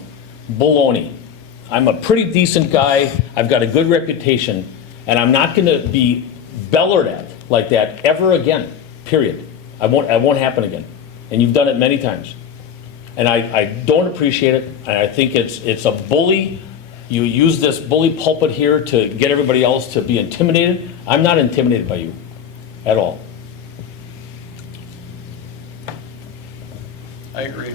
baloney. I'm a pretty decent guy, I've got a good reputation, and I'm not gonna be bellered at like that ever again, period. It won't happen again. And you've done it many times. And I don't appreciate it, and I think it's a bully. You use this bully pulpit here to get everybody else to be intimidated. I'm not intimidated by you at all. I agree.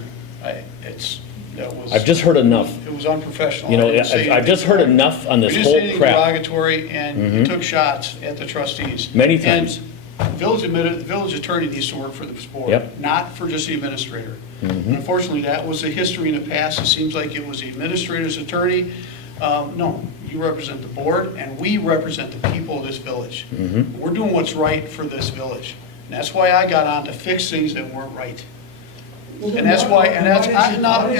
That was. I've just heard enough. It was unprofessional. You know, I didn't say I've just heard anything- enough on this We didn't say whole anything crap. derogatory, and you Mhm. took shots at the trustees. Many times. And the village attorney needs to work for this board. Yep. Not for just the administrator. Mhm. Unfortunately, that was the history in the past. It seems like it was the administrator's attorney. No, you represent the board, and we represent the people of this village. Mhm. We're doing what's right for this village. And that's why I got on to fix things that weren't right. And that's why, and that's, I'm not,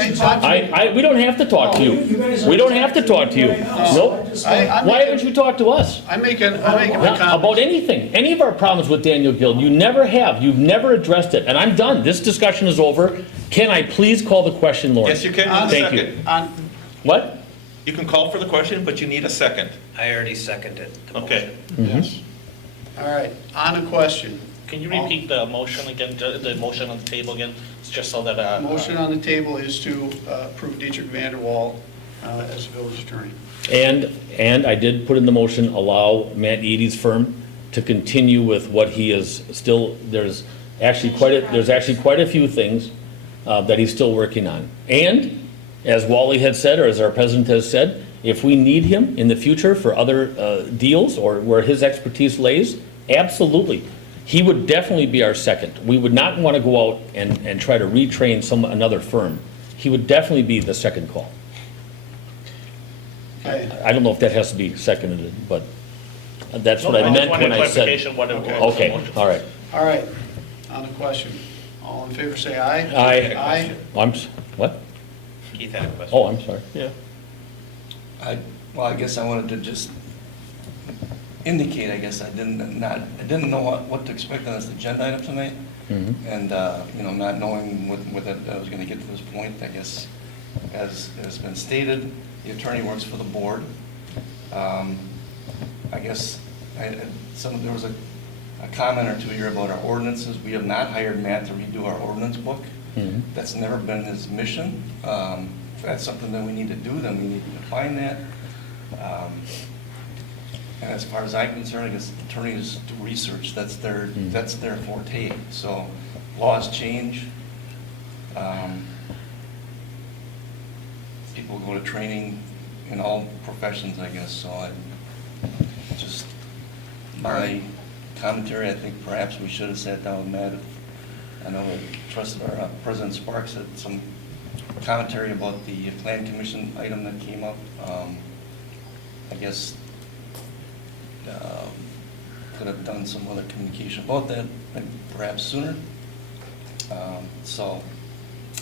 We don't have to talk to you. We don't have to talk to you. Nope. Why haven't you talked to us? I'm making my Not comment. about anything, any of our problems with Daniel Guild. You never have. You've never addressed it. And I'm done. This discussion is over. Can I please call the question, Lauren? Yes, you can. Thank you. What? You can call for the question, but you need a second. I already seconded the Okay. motion. Yes. All right, on the question. Can you repeat the motion again, the motion on the table again, just so that? Motion on the table is to approve Dietrich Vanderwall as village attorney. And I did put in the motion, allow Matt Eady's firm to continue with what he is still, there's actually quite a few things that he's still working on. And as Wally had said, or as our president has said, if we need him in the future for other deals or where his expertise lays, absolutely. He would definitely be our second. We would not want to go out and try to retrain another firm. He would definitely be the second call. Okay. I don't know if that has to be seconded, but that's what I just meant wanted when I said. clarification what it was. Okay, all right. All right, on the question. All in favor, say aye. Aye. Aye. What? Keith had a question. Oh, I'm sorry. Yeah. Well, I guess I wanted to just indicate, I guess I didn't know what to expect on this agenda item tonight. Mhm. And, not knowing what I was gonna get to this point, I guess, as has been stated, the attorney works for the board. I guess, there was a comment or two here about our ordinances. We have not hired Matt to redo our ordinance book. Mhm. That's never been his mission. If that's something that we need to do, then we need to define that. And as far as I'm concerned, I guess attorneys do research, that's their forte. So laws change. People go to training in all professions, I guess, so just my commentary, I think perhaps we should have sat down with Matt. I know our President Sparks had some commentary about the Plan Commission item that came up. I guess could have done some other communication about that, perhaps sooner. So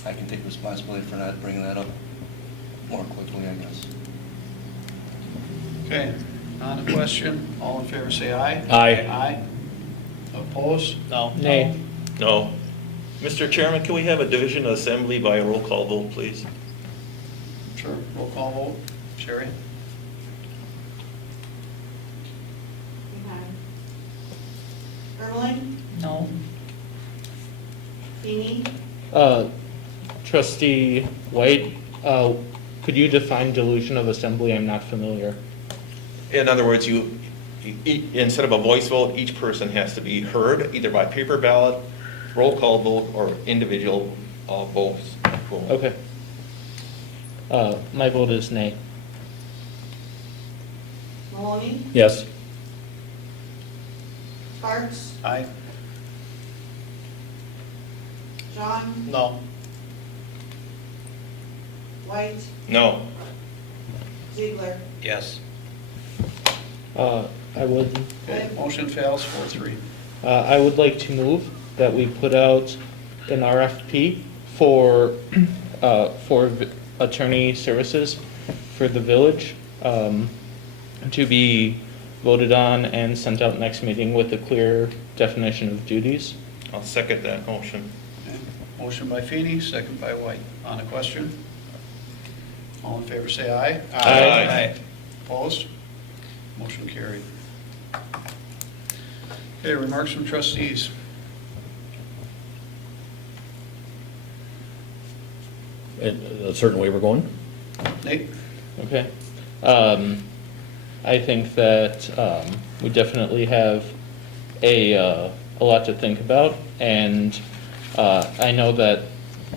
I can take responsibility for not bringing that up more quickly, I guess. Okay, on the question, all in favor, say aye. Aye. Aye. Opposed? No. Nay. No. Mr. Chairman, can we have a division of assembly by a roll call vote, please? Sure, roll call vote. Sherry? Ermeling, No. Feeny, Trustee White, could you define delusion of assembly? I'm not familiar. In other words, instead of a voice vote, each person has to be heard either by paper ballot, roll call vote, or individual votes. Okay. My vote is nay. Maloney, Yes. Sparks, Aye. John, No. White, No. Ziegler. Yes. I would. Okay, motion fails 4-3. I would like to move that we put out an RFP for attorney services for the village to be voted on and sent out next meeting with a clear definition of duties. I'll second that motion. Okay, motion by Feeny, second by White. On the question? All in favor, say aye. Aye. Opposed? Motion carried. Okay, remarks from trustees. A certain way we're going? Nate? Okay. I think that we definitely have a lot to think about, and I know that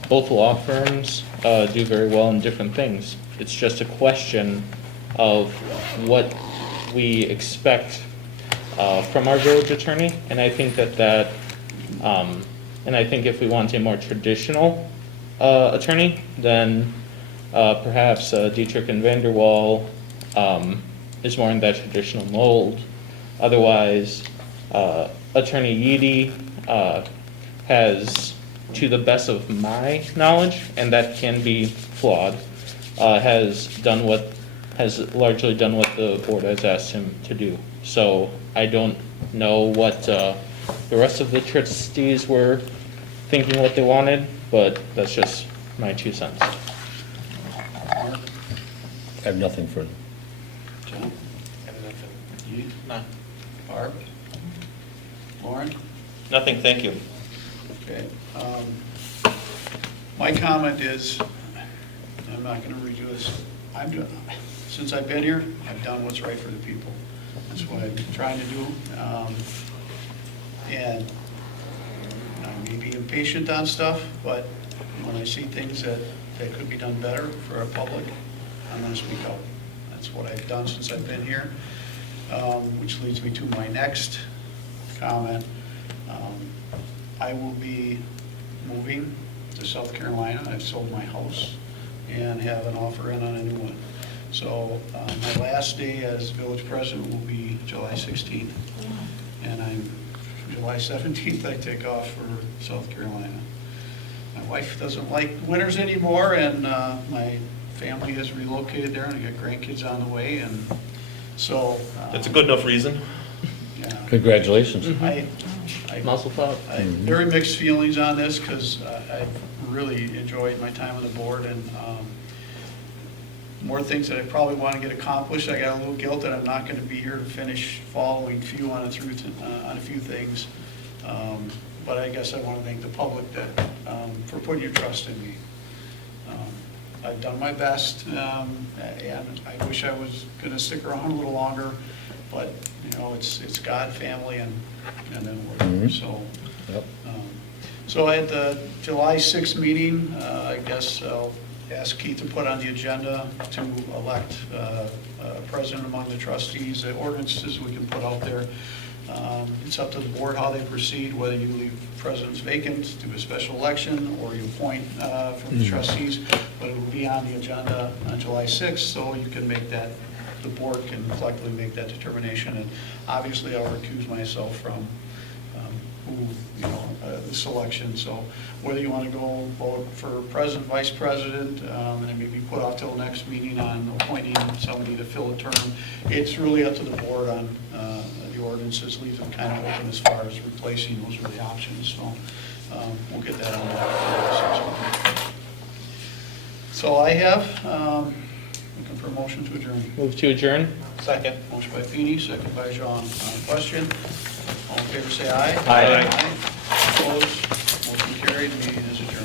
both law firms do very well in different things. It's just a question of what we expect from our village attorney, and I think and I think if we want a more traditional attorney, then perhaps Dietrich and Vanderwall is more in that traditional mold. Otherwise, Attorney Eady has, to the best of my knowledge, and that can be flawed, has largely done what the board has asked him to do. So I don't know what the rest of the trustees were thinking what they wanted, but that's just my 2 cents. I have nothing further. John? You? No. Barb? Lauren? Nothing, thank you. Okay. My comment is, I'm not going to redo this. Since I've been here, I've done what's right for the people. That's what I've been trying to do. And I may be impatient on stuff, but when I see things that could be done better for our public, I'm going to speak up. That's what I've done since I've been here, which leads me to my next comment. I will be moving to South Carolina. I've sold my house and have an offer in on a new one. So my last day as village president will be July 16th. And July 17th, I take off for South Carolina. My wife doesn't like winters anymore, and my family has relocated there, and I got grandkids on the way, and so. That's a good enough reason. Yeah. Congratulations. Muscle tov. I have very mixed feelings on this, because I've really enjoyed my time on the board, and more things that I probably want to get accomplished. I got a little guilt that I'm not going to be here to finish following through on a few things. But I guess I want to thank the public that for putting your trust in me. I've done my best, and I wish I was going to stick around a little longer, but it's God, family, and then work. Mm-hmm. So. Yep. So at the July 6th meeting, I guess I'll ask Keith to put on the agenda to elect a president among the trustees. The ordinances we can put out there. It's up to the board how they proceed, whether you leave presidents vacant, do a special election, or you appoint from the trustees. But it will be on the agenda on July 6th, so you can make that, the board can collectively make that determination. And obviously, I'll recuse myself from the selection. So whether you want to go vote for president, vice president, and then maybe put off till next meeting on appointing somebody to fill a term, it's really up to the board on the ordinances. Leave them kind of open as far as replacing. Those are the options. So we'll get that on that. So I have looking for a motion to adjourn. Move to adjourn. Second. Motion by Feeny, second by Jean. Question? All in favor, say aye. Aye.